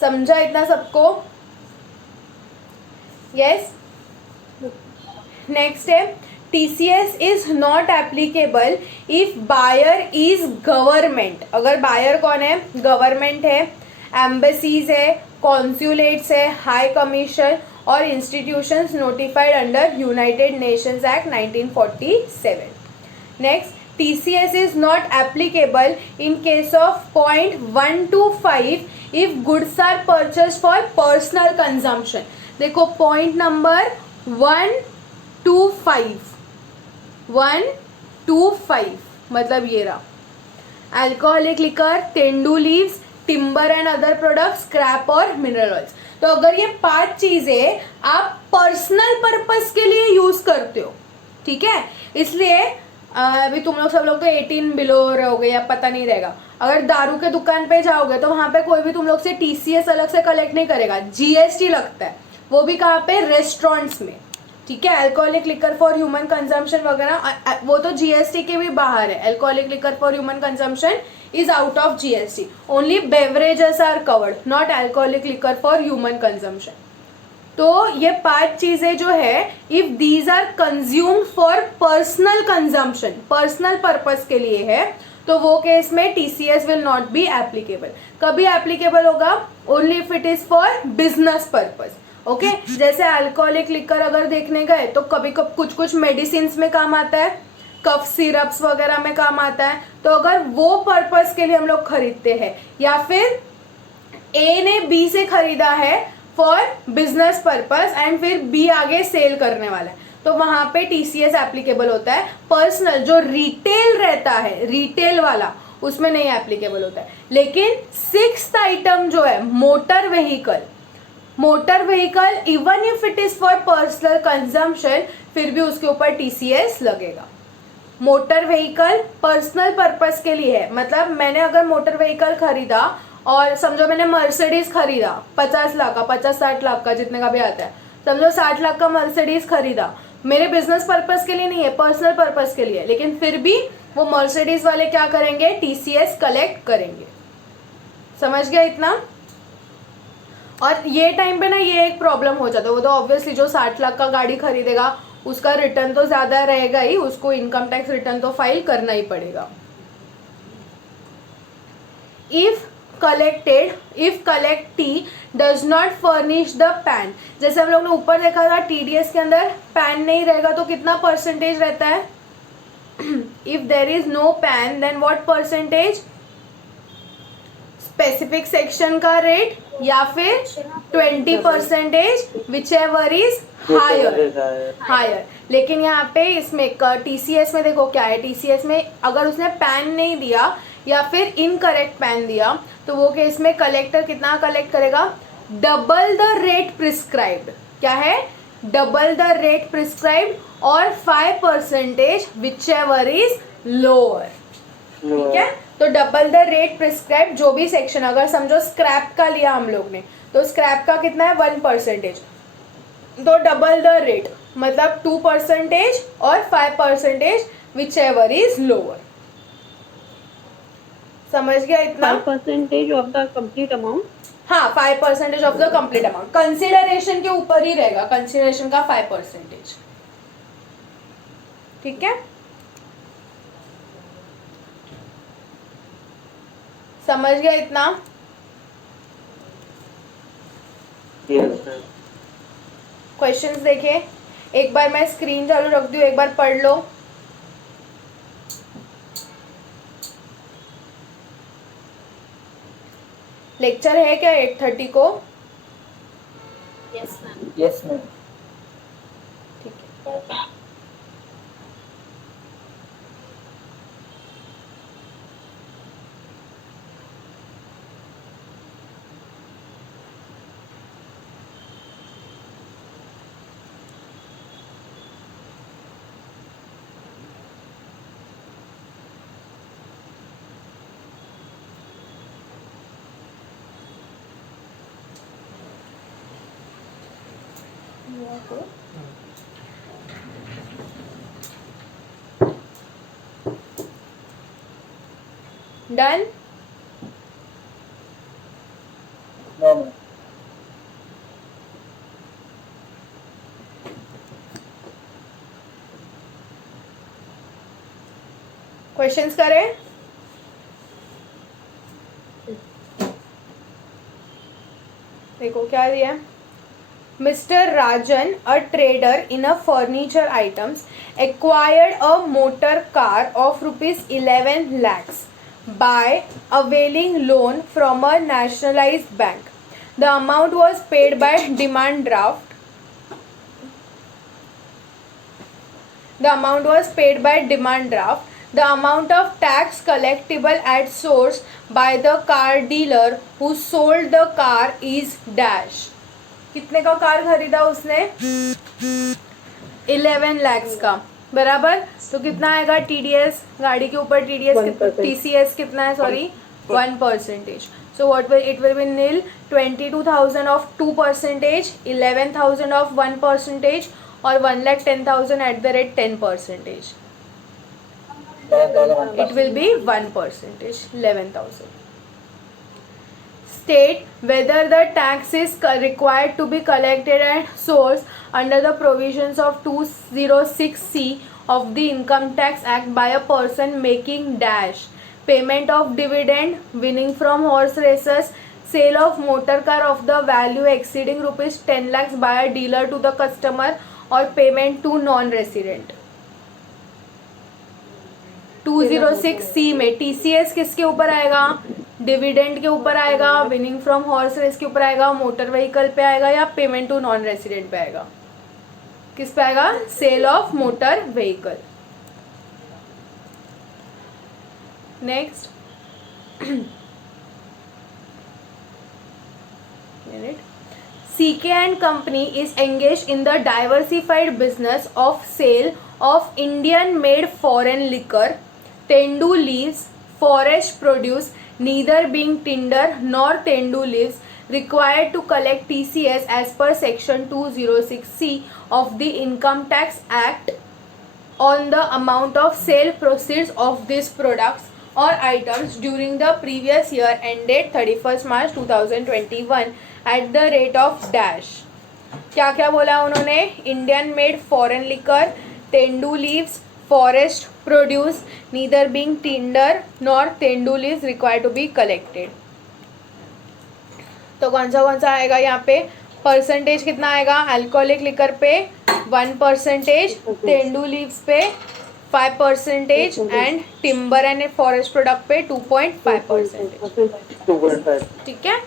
समझा इतना सबको? Yes. Next है TCS is not applicable if buyer is government। अगर buyer कौन है, गवर्नमेंट है, embassies है, consulates है, हाई कमीशन और institutions notified under United Nations act 1947। Next, TCS is not applicable in case of point 1 to 5 if goods are purchased for personal consumption। देखो point number 1 to 5, 125, मतलब ये रहा alcoholic liquor, tendu leaves, timber and other products, scrap और mineral oils. तो अगर ये 5 चीजें आप पर्सनल पर्पस के लिए यूज करते हो, ठीक है, इसलिए अभी तुम लोग सब लोग तो 18 बिलो रहोगे या पता नहीं रहेगा। अगर दारू के दुकान पे जाओगे तो वहां पे कोई भी तुम लोग से TCS अलग से कलेक्ट नहीं करेगा, GST लगता है, वो भी कहाँ पे, रेस्टोरेंट्स में, ठीक है। Alcoholic liquor for human consumption वगैरह वो तो GST के भी बाहर है। Alcoholic liquor for human consumption is out of GST, only beverages are covered, not alcoholic liquor for human consumption. तो ये 5 चीजें जो है, if these are consumed for personal consumption, personal purpose के लिए है, तो वो केस में TCS will not be applicable. कभी एप्लीकेबल होगा, only if it is for business purpose, okay. जैसे अल्कोहलिक लिकर अगर देखने गए तो कभी कभी कुछ कुछ मेडिसिन में काम आता है, कफ सिरप्स वगैरह में काम आता है। तो अगर वो पर्पस के लिए हम लोग खरीदते हैं, या फिर A ने B से खरीदा है फॉर बिजनेस पर्पस एंड फिर B आगे सेल करने वाला है, तो वहां पे TCS एप्लीकेबल होता है। पर्सनल जो रिटेल रहता है, रिटेल वाला, उसमें नहीं एप्लीकेबल होता है। लेकिन 6th आइटम जो है, motor vehicle, motor vehicle even if it is for personal consumption, फिर भी उसके ऊपर TCS लगेगा। मोटर व्हीकल पर्सनल पर्पस के लिए है, मतलब मैंने अगर मोटर व्हीकल खरीदा और समझो मैंने मर्सिडीज खरीदा 50 लाख का, 50-60 लाख का, जितने का भी आता है, समझो 60 लाख का मर्सिडीज खरीदा, मेरे बिजनेस पर्पस के लिए नहीं है, पर्सनल पर्पस के लिए, लेकिन फिर भी वो मर्सिडीज वाले क्या करेंगे, TCS कलेक्ट करेंगे। समझ गया इतना? और ये टाइम पे ना ये एक प्रॉब्लम हो जाता है, वो तो ऑब्वियसली जो 60 लाख का गाड़ी खरीदेगा उसका रिटर्न तो ज्यादा रहेगा ही, उसको इनकम टैक्स रिटर्न तो फाइल करना ही पड़ेगा। If collectee does not furnish the PAN, जैसे हम लोग ने ऊपर देखा था TDS के अंदर PAN नहीं रहेगा तो कितना परसेंटेज रहता है? If there is no PAN then what percentage? Specific section का रेट या फिर 20% whichever is हायर। लेकिन यहाँ पे इसमें TCS में देखो क्या है, TCS में अगर उसने पैन नहीं दिया या फिर इनकरेक्ट पैन दिया, तो वो केस में कलेक्टर कितना कलेक्ट करेगा, डबल द रेट प्रिस्क्राइब्ड। क्या है? डबल द रेट प्रिस्क्राइब्ड और 5% whichever is लोअर, ठीक है। तो डबल द रेट प्रिस्क्राइब, जो भी सेक्शन, अगर समझो स्क्रैप का लिया हम लोग ने, तो स्क्रैप का कितना है 1%, तो डबल द रेट मतलब 2% और 5% whichever is लोअर। समझ गया इतना? 5% ऑफ द कंप्लीट अमाउंट। हाँ, 5% of the complete amount, consideration के ऊपर ही रहेगा, कंसिडरेशन का 5%, ठीक है। समझ गया इतना? क्वेश्चंस देखिए, एक बार मैं स्क्रीन चालू रख दूं, एक बार पढ़ लो। लेक्चर है क्या 8:30 को? Yes ma'am. Yes ma'am. ठीक है। डन? No ma'am. क्वेश्चंस करें? देखो क्या दिया है। Mr. Rajan, a trader in a furniture items, acquired a motor car of rupees 11 lakhs by availing loan from a nationalized bank. The amount was paid by demand draft. the amount was paid by demand draft. The amount of tax collectible at source by the car dealer who sold the car is dash. कितने का car खरीदा उसने? 11 lakhs का, बराबर. तो कितना आएगा TDS? गाड़ी के ऊपर TDS, TCS कितना है? Sorry, 1%. So what will it will be nil. 22,000 of 2%, 11,000 of 1%, or 1,10,000 at the rate 10%. It will be 1%, 11,000. State whether the tax is required to be collected at source under the provisions of 206C of the Income Tax Act by a person making dash payment of dividend, winning from horse races, sale of motor car of the value exceeding rupees 10 lakhs by a dealer to the customer, or payment to non-resident. 206C में TCS किसके ऊपर आएगा? Dividend के ऊपर आएगा, winning from horse race के ऊपर आएगा, मोटर व्हीकल पे आएगा, या पेमेंट टू नॉन रेसिडेंट पे आएगा? किस पे आएगा? Sale of motor vehicle. Next, CK and Company is engaged in the diversified business of sale of Indian made foreign liquor, tendu leaves, forest produce, neither being tinder nor tendu leaves, required to collect TCS as per section 206C of the Income Tax Act on the amount of sale proceeds of these products or items during the previous year ended 31st March 2021 at the rate of dash. क्या क्या बोला उन्होंने? Indian made foreign liquor, tendu leaves, forest produce, neither being timber nor tendu leaves required to be collected. तो कौन सा आएगा यहाँ पे? परसेंटेज कितना आएगा? अल्कोहलिक लिकर पे 1%, तेंदू लीव्स पे 5% and timber and forest product पे 2.5%. 2.5. ठीक है,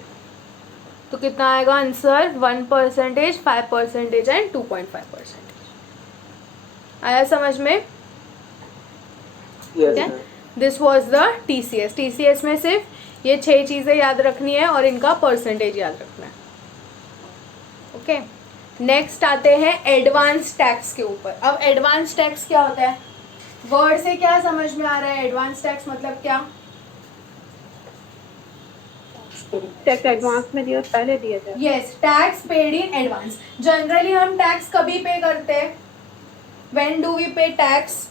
तो कितना आएगा आंसर? 1%, 5% एंड 2.5%. आया समझ में? Yes, है. This was the TCS. TCS में सिर्फ ये 6 चीज़ें याद रखनी है और इनका परसेंटेज याद रखना है. ओके, नेक्स्ट आते हैं एडवांस टैक्स के ऊपर. अब एडवांस टैक्स क्या होता है? वर्ड से क्या समझ में आ रहा है? एडवांस टैक्स मतलब क्या? टैक्स एडवांस में दिया, पहले दिया था. Yes, tax paid in advance. Generally हम टैक्स कभी पे करते हैं? When do we pay tax?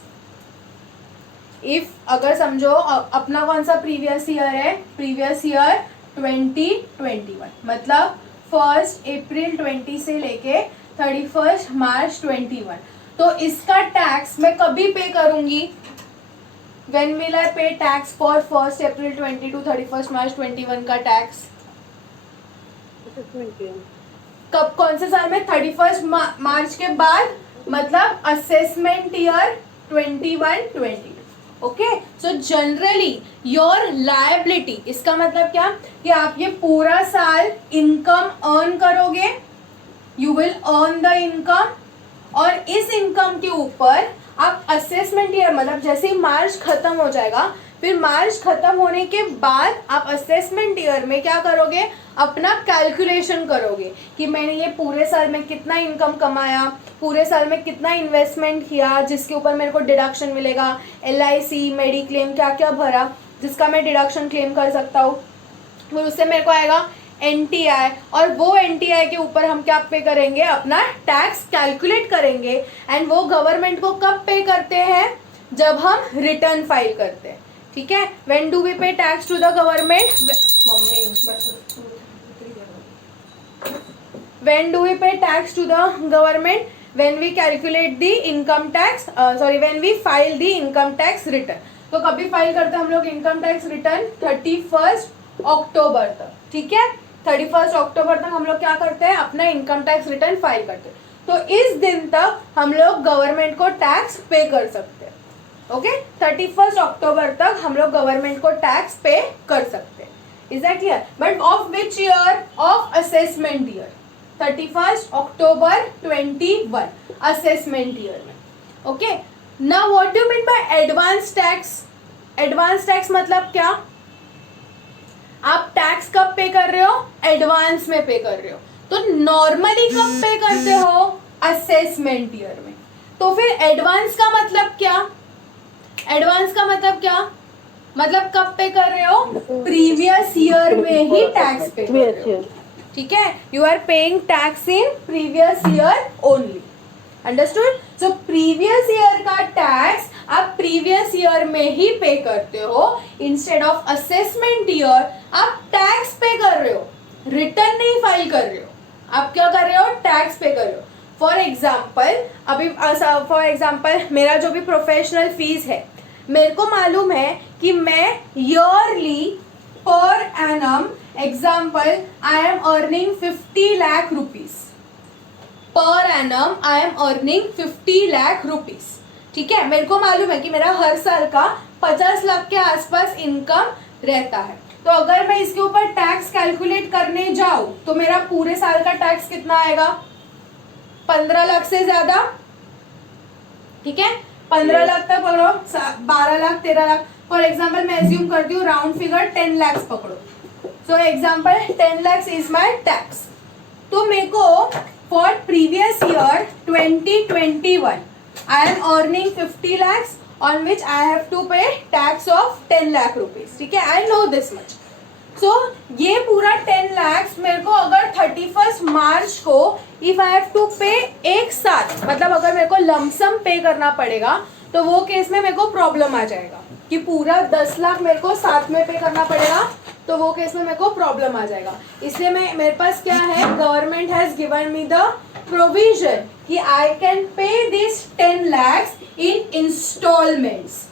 If अगर समझो अपना कौन सा प्रीवियस ईयर है? प्रीवियस ईयर 2021, मतलब 1 अप्रैल 20 से लेके 31 मार्च 21. तो इसका टैक्स मैं कभी पे करूंगी? When will I pay tax for 1 April 20 to 31 March 21 का टैक्स? कब, कौन से साल में? 31 मार्च के बाद, मतलब assessment year 21-22. Okay, so generally your liability, इसका मतलब क्या कि आप ये पूरा साल इनकम अर्न करोगे, you will earn the income, और इस इनकम के ऊपर आप असेसमेंट ईयर, मतलब जैसे ही मार्च खत्म हो जाएगा, फिर मार्च खत्म होने के बाद आप असेसमेंट ईयर में क्या करोगे? अपना कैलकुलेशन करोगे कि मैंने ये पूरे साल में कितना इनकम कमाया, पूरे साल में कितना इन्वेस्टमेंट किया जिसके ऊपर मेरे को डिडक्शन मिलेगा, LIC, मेडिक्लेम क्या क्या भरा जिसका मैं डिडक्शन क्लेम कर सकता हूँ, फिर उससे मेरे को आएगा NTI, और वो NTI के ऊपर हम क्या पे करेंगे? अपना टैक्स कैलकुलेट करेंगे. एंड वो गवर्नमेंट को कब पे करते हैं? जब हम रिटर्न फाइल करते हैं. ठीक है, when do we pay tax to the government? When do we pay tax to the government? When we calculate the income tax, when we file the income tax return. तो कभी file करते हैं हम लोग इनकम टैक्स रिटर्न? 31 अक्टूबर तक. ठीक है, 31 अक्टूबर तक हम लोग क्या करते हैं? अपना इनकम टैक्स रिटर्न फाइल करते हैं. तो इस दिन तक हम लोग गवर्नमेंट को टैक्स पे कर सकते हैं. ओके, 31 अक्टूबर तक हम लोग गवर्नमेंट को टैक्स पे कर सकते हैं. Is that clear? But of which year? Of assessment year. 31 October 21 assessment year में. Okay, now what do you mean by advance tax? Advance tax मतलब क्या? आप टैक्स कब पे कर रहे हो? एडवांस में पे कर रहे हो। तो नॉर्मली कब पे करते हो? असेसमेंट ईयर में। तो फिर एडवांस का मतलब क्या? एडवांस का मतलब क्या? मतलब कब पे कर रहे हो? प्रीवियस ईयर में ही टैक्स पे कर रहे हो, ठीक है? You are paying tax in previous year only, understood? So previous year का टैक्स आप प्रीवियस ईयर में ही पे करते हो, इंस्टेड ऑफ असेसमेंट ईयर आप टैक्स पे कर रहे हो, रिटर्न नहीं फाइल कर रहे हो। आप क्या कर रहे हो? टैक्स पे कर रहे हो। फॉर एग्जाम्पल, अभी फॉर एग्जाम्पल मेरा जो भी प्रोफेशनल फीस है, मेरे को मालूम है कि मैं yearly per annum, example I am earning 50 lakh rupees per annum, I am earning 50 lakh rupees, ठीक है? मेरे को मालूम है कि मेरा हर साल का 50 लाख के आसपास इनकम रहता है। तो अगर मैं इसके ऊपर टैक्स कैलकुलेट करने जाऊं तो मेरा पूरे साल का टैक्स कितना आएगा? 15 लाख से ज्यादा, ठीक है? 15 लाख तक पकड़ो, 12 लाख 13 लाख, फॉर एग्जाम्पल मैं एज्यूम करती हूँ राउंड फिगर 10 लाख पकड़ो। So example 10 lakh is my tax. तो मेरे को for previous year 2021 I am earning 50 lakhs on which I have to pay tax of 10 lakh rupees, ठीक है? I know this much. So ये पूरा 10 lakhs मेरे को अगर 31st मार्च को if I have to pay एक साथ, मतलब अगर मेरे को लमसम पे करना पड़ेगा, तो वो केस में मेरे को प्रॉब्लम आ जाएगा कि पूरा 10 लाख मेरे को साथ में पे करना पड़ेगा, तो वो केस में मेरे को प्रॉब्लम आ जाएगा। इसलिए मेरे पास क्या है, government has given me the provision कि I can pay this 10 lakhs in installments,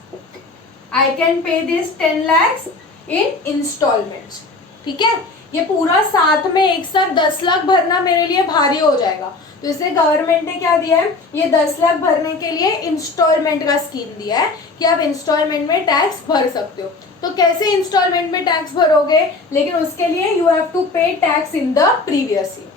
I can pay this 10 lakhs in installments, ठीक है? ये पूरा साथ में एक साथ 10 लाख भरना मेरे लिए भारी हो जाएगा, तो इसलिए गवर्नमेंट ने क्या दिया है, ये 10 लाख भरने के लिए इंस्टॉलमेंट का स्कीम दिया है कि आप इंस्टॉलमेंट में टैक्स भर सकते हो। तो कैसे इंस्टॉलमेंट में टैक्स भरोगे? लेकिन उसके लिए you have to pay tax in the previous year,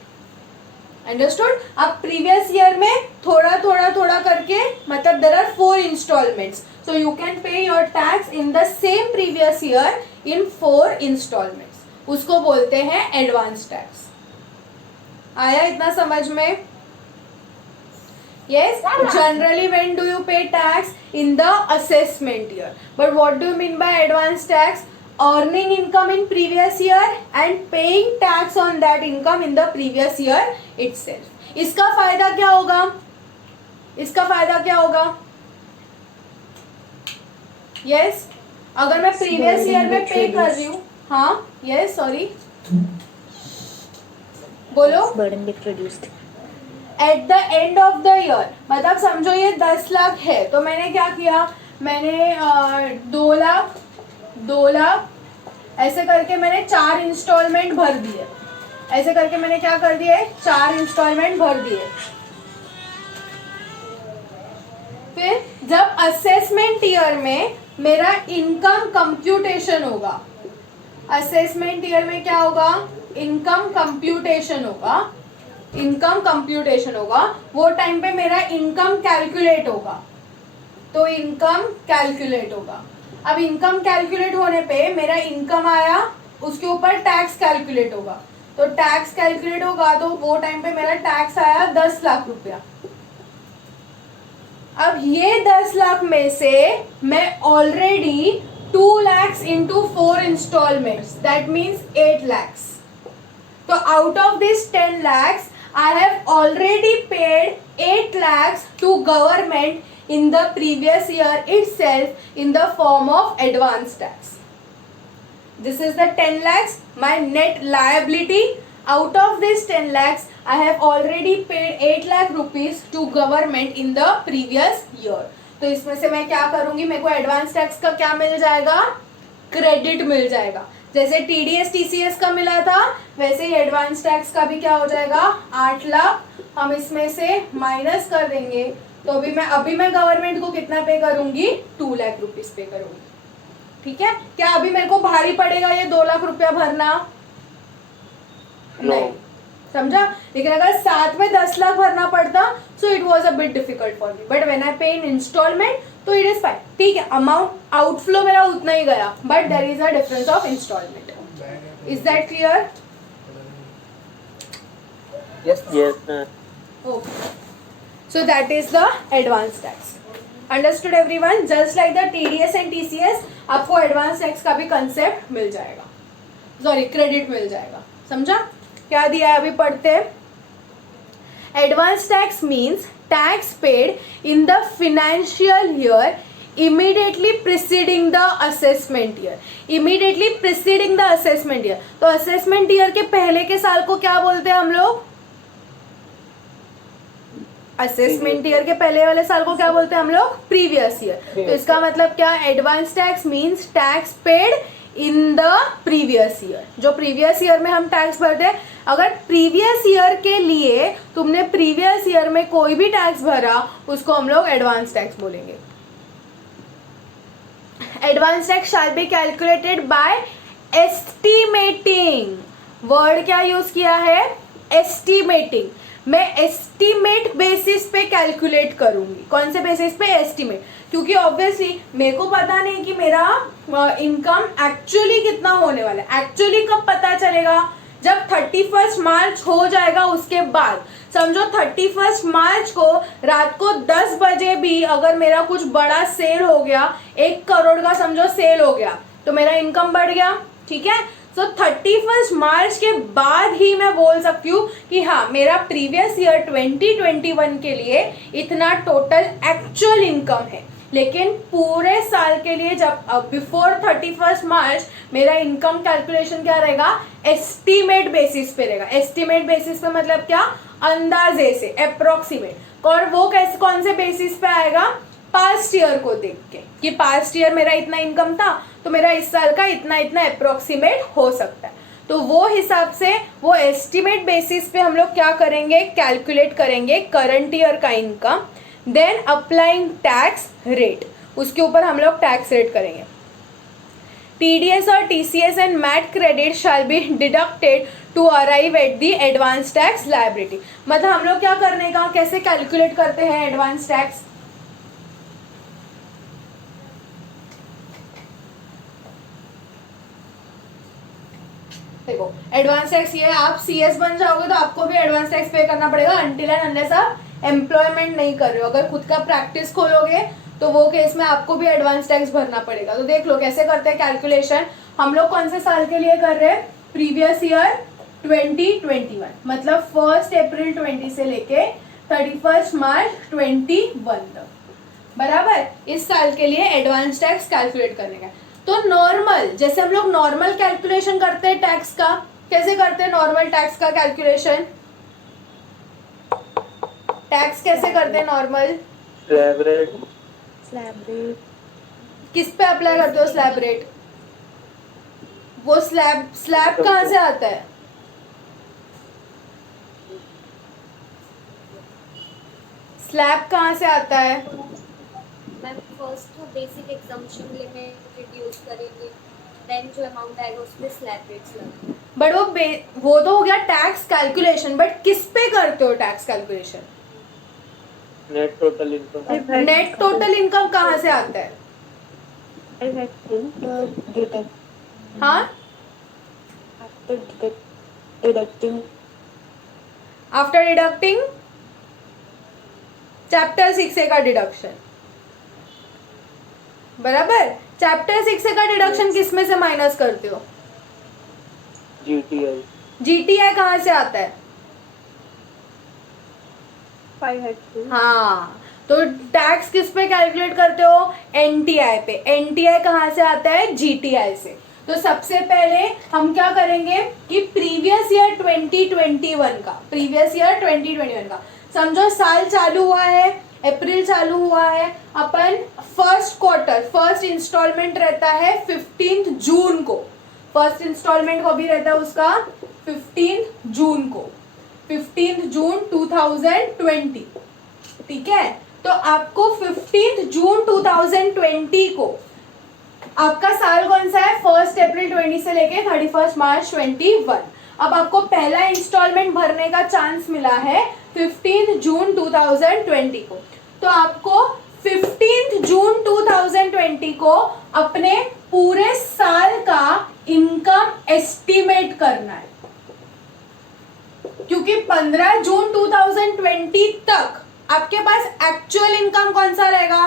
understood? आप प्रीवियस ईयर में थोड़ा थोड़ा थोड़ा करके, मतलब there are 4 instalments, so you can pay your tax in the same previous year in 4 instalments, उसको बोलते हैं एडवांस टैक्स। आया इतना समझ में? Yes, generally when do you pay tax? In the assessment year. But what do you mean by advance tax? Earning income in previous year and paying tax on that income in the previous year itself. इसका फायदा क्या होगा? इसका फायदा क्या होगा? Yes, अगर मैं प्रीवियस ईयर में पे कर रही हूँ, हाँ, yes, सॉरी, बोलो। burden get reduced. At the end of the year, मतलब समझो ये 10 लाख है, तो मैंने क्या किया, मैंने 2 लाख ऐसे करके मैंने 4 इंस्टॉलमेंट भर दिए, ऐसे करके मैंने क्या कर दिए, 4 इंस्टॉलमेंट भर दिए। फिर जब असेसमेंट ईयर में मेरा इनकम कंप्यूटेशन होगा, असेसमेंट ईयर में क्या होगा, इनकम कंप्यूटेशन होगा, इनकम कंप्यूटेशन होगा, वो टाइम पे मेरा इनकम कैलकुलेट होगा, तो इनकम कैलकुलेट होगा। अब इनकम कैलकुलेट होने पे मेरा इनकम आया, उसके ऊपर टैक्स कैलकुलेट होगा, तो टैक्स कैलकुलेट होगा, तो वो टाइम पे मेरा टैक्स आया 10 लाख रुपया। अब ये 10 लाख में से मैं already 2 lakhs into 4 installments, that means 8 lakhs. तो out of this 10 lakhs, I have already paid 8 lakhs to government in the previous year itself in the form of advance tax. This is the 10 lakhs, my net liability. Out of this 10 lakhs, I have already paid 8 lakh rupees to government in the previous year. तो इसमें से मैं क्या करूंगी, मेरे को advance tax का क्या मिल जाएगा, क्रेडिट मिल जाएगा। जैसे TDS TCS का मिला था, वैसे ही एडवांस टैक्स का भी क्या हो जाएगा, 8 लाख हम इसमें से माइनस कर देंगे, तो अभी मैं गवर्नमेंट को कितना पे करूंगी, 2 लाख रुपीस पे करूंगी, ठीक है? क्या अभी मेरे को भारी पड़ेगा ये 2 लाख रुपया भरना? नहीं, समझा? लेकिन अगर साथ में 10 लाख भरना पड़ता so it was a bit difficult for me, but when I pay in instalment तो इट इज फाइन. ठीक है, अमाउंट आउटफ्लो मेरा उतना ही गया, but there is a difference of instalment. Is that clear? Yes. Yes, ma'am. Okay. So that is the advance tax. Understood everyone? Just like the TDS and TCS, आपको advance tax का भी concept मिल जाएगा, sorry credit मिल जाएगा. समझा? क्या दिया है अभी पढ़ते हैं. Advance tax means tax paid in the financial year immediately preceding the assessment year. Immediately preceding the assessment year, तो असेसमेंट ईयर के पहले के साल को क्या बोलते हैं हम लोग? असेसमेंट ईयर के पहले वाले साल को क्या बोलते हैं हम लोग? Previous year. तो इसका मतलब क्या? Advance tax means tax paid in the previous year. जो प्रीवियस ईयर में हम टैक्स भरते हैं, अगर प्रीवियस ईयर के लिए तुमने प्रीवियस ईयर में कोई भी टैक्स भरा उसको हम लोग एडवांस टैक्स बोलेंगे. Advance tax shall be calculated by estimating. Word क्या यूज किया है? एस्टिमेटिंग. मैं एस्टिमेट बेसिस पे कैलकुलेट करूंगी. कौन से बेसिस पे? एस्टिमेट. क्योंकि ऑब्वियसली मेरे को पता नहीं कि मेरा इनकम एक्चुअली कितना होने वाला है. एक्चुअली कब पता चलेगा? जब 31 मार्च हो जाएगा उसके बाद. समझो 31 मार्च को रात को 10 बजे भी अगर मेरा कुछ बड़ा सेल हो गया, 1 करोड़ का समझो सेल हो गया, तो मेरा इनकम बढ़ गया. ठीक है, तो 31 मार्च के बाद ही मैं बोल सकती हूँ कि हाँ मेरा प्रीवियस ईयर 2021 के लिए इतना टोटल एक्चुअल इनकम है. लेकिन पूरे साल के लिए जब बिफोर 31 मार्च मेरा इनकम कैलकुलेशन क्या रहेगा? एस्टीमेट बेसिस पे रहेगा. एस्टीमेट बेसिस पे मतलब क्या? अंदाजे से, अप्रोक्सीमेट. और वो कैसे, कौन से बेसिस पे आएगा? पास्ट ईयर को देख के कि पास्ट ईयर मेरा इतना इनकम था तो मेरा इस साल का इतना इतना अप्रोक्सीमेट हो सकता है. तो वो हिसाब से वो एस्टिमेट बेसिस पे हम लोग क्या करेंगे? कैलकुलेट करेंगे करंट ईयर का income. Then applying tax rate, उसके ऊपर हम लोग टैक्स रेट करेंगे. TDS और TCS and MAT credit shall be deducted to arrive at the advance tax liability. मतलब हम लोग क्या करने का, कैसे कैलकुलेट करते हैं एडवांस टैक्स? देखो एडवांस टैक्स ये है, आप CS बन जाओगे तो आपको भी एडवांस टैक्स पे करना पड़ेगा अनटिल एंड अनलेस आप एम्प्लॉयमेंट नहीं कर रहे हो. अगर खुद का प्रैक्टिस खोलोगे तो वो केस में आपको भी एडवांस टैक्स भरना पड़ेगा. तो देख लो कैसे करते हैं कैलकुलेशन. हम लोग कौन से साल के लिए कर रहे हैं? प्रीवियस ईयर 2021, मतलब 1 अप्रैल 20 से लेके 31 मार्च 21 तक. बराबर, इस साल के लिए एडवांस टैक्स कैलकुलेट करने का. तो नॉर्मल, जैसे हम लोग नॉर्मल कैलकुलेशन करते हैं टैक्स का, कैसे करते हैं नॉर्मल टैक्स का कैलकुलेशन? टैक्स कैसे करते हैं नॉर्मल? Slab rate. किस पे अप्लाई करते हो स्लैब रेट? वो स्लैब कहाँ से आता है? स्लैब कहाँ से आता है? Ma'am first basic exemption limit reduce करेंगे, देन जो अमाउंट आएगा उसमें स्लैब रेट्स लगेंगे. बट वो तो हो गया टैक्स कैलकुलेशन. बट किस पे करते हो tax calculation? Net total income. Net total income कहाँ से आता है? हाँ, आफ्टर डिडक्टिंग चैप्टर 6A का डिडक्शन. बराबर, चैप्टर 6A का डिडक्शन किस में से माइनस करते हो? GTI. GTI कहाँ से आता है? 5 हाँ, तो टैक्स किस पे कैलकुलेट करते हो? NTI पे. NTI कहाँ से आता है? GTI से. तो सबसे पहले हम क्या करेंगे कि प्रीवियस ईयर 2021 का, प्रीवियस ईयर 2021 का समझो साल चालू हुआ है, अप्रैल चालू हुआ है, अपन फर्स्ट क्वार्टर, फर्स्ट इंस्टॉलमेंट रहता है 15 जून को. फर्स्ट इंस्टॉलमेंट को भी रहता है उसका 15 जून को, 15 जून 2020. ठीक है, तो आपको 15 जून 2020 को, आपका साल कौन सा है? 1 अप्रैल 20 से लेके 31 मार्च 21. अब आपको पहला इंस्टॉलमेंट भरने का चांस मिला है 15 जून 2020 को। तो आपको 15 जून 2020 को अपने पूरे साल का इनकम एस्टिमेट करना है, क्योंकि 15 जून 2020 तक आपके पास एक्चुअल इनकम कौन सा रहेगा,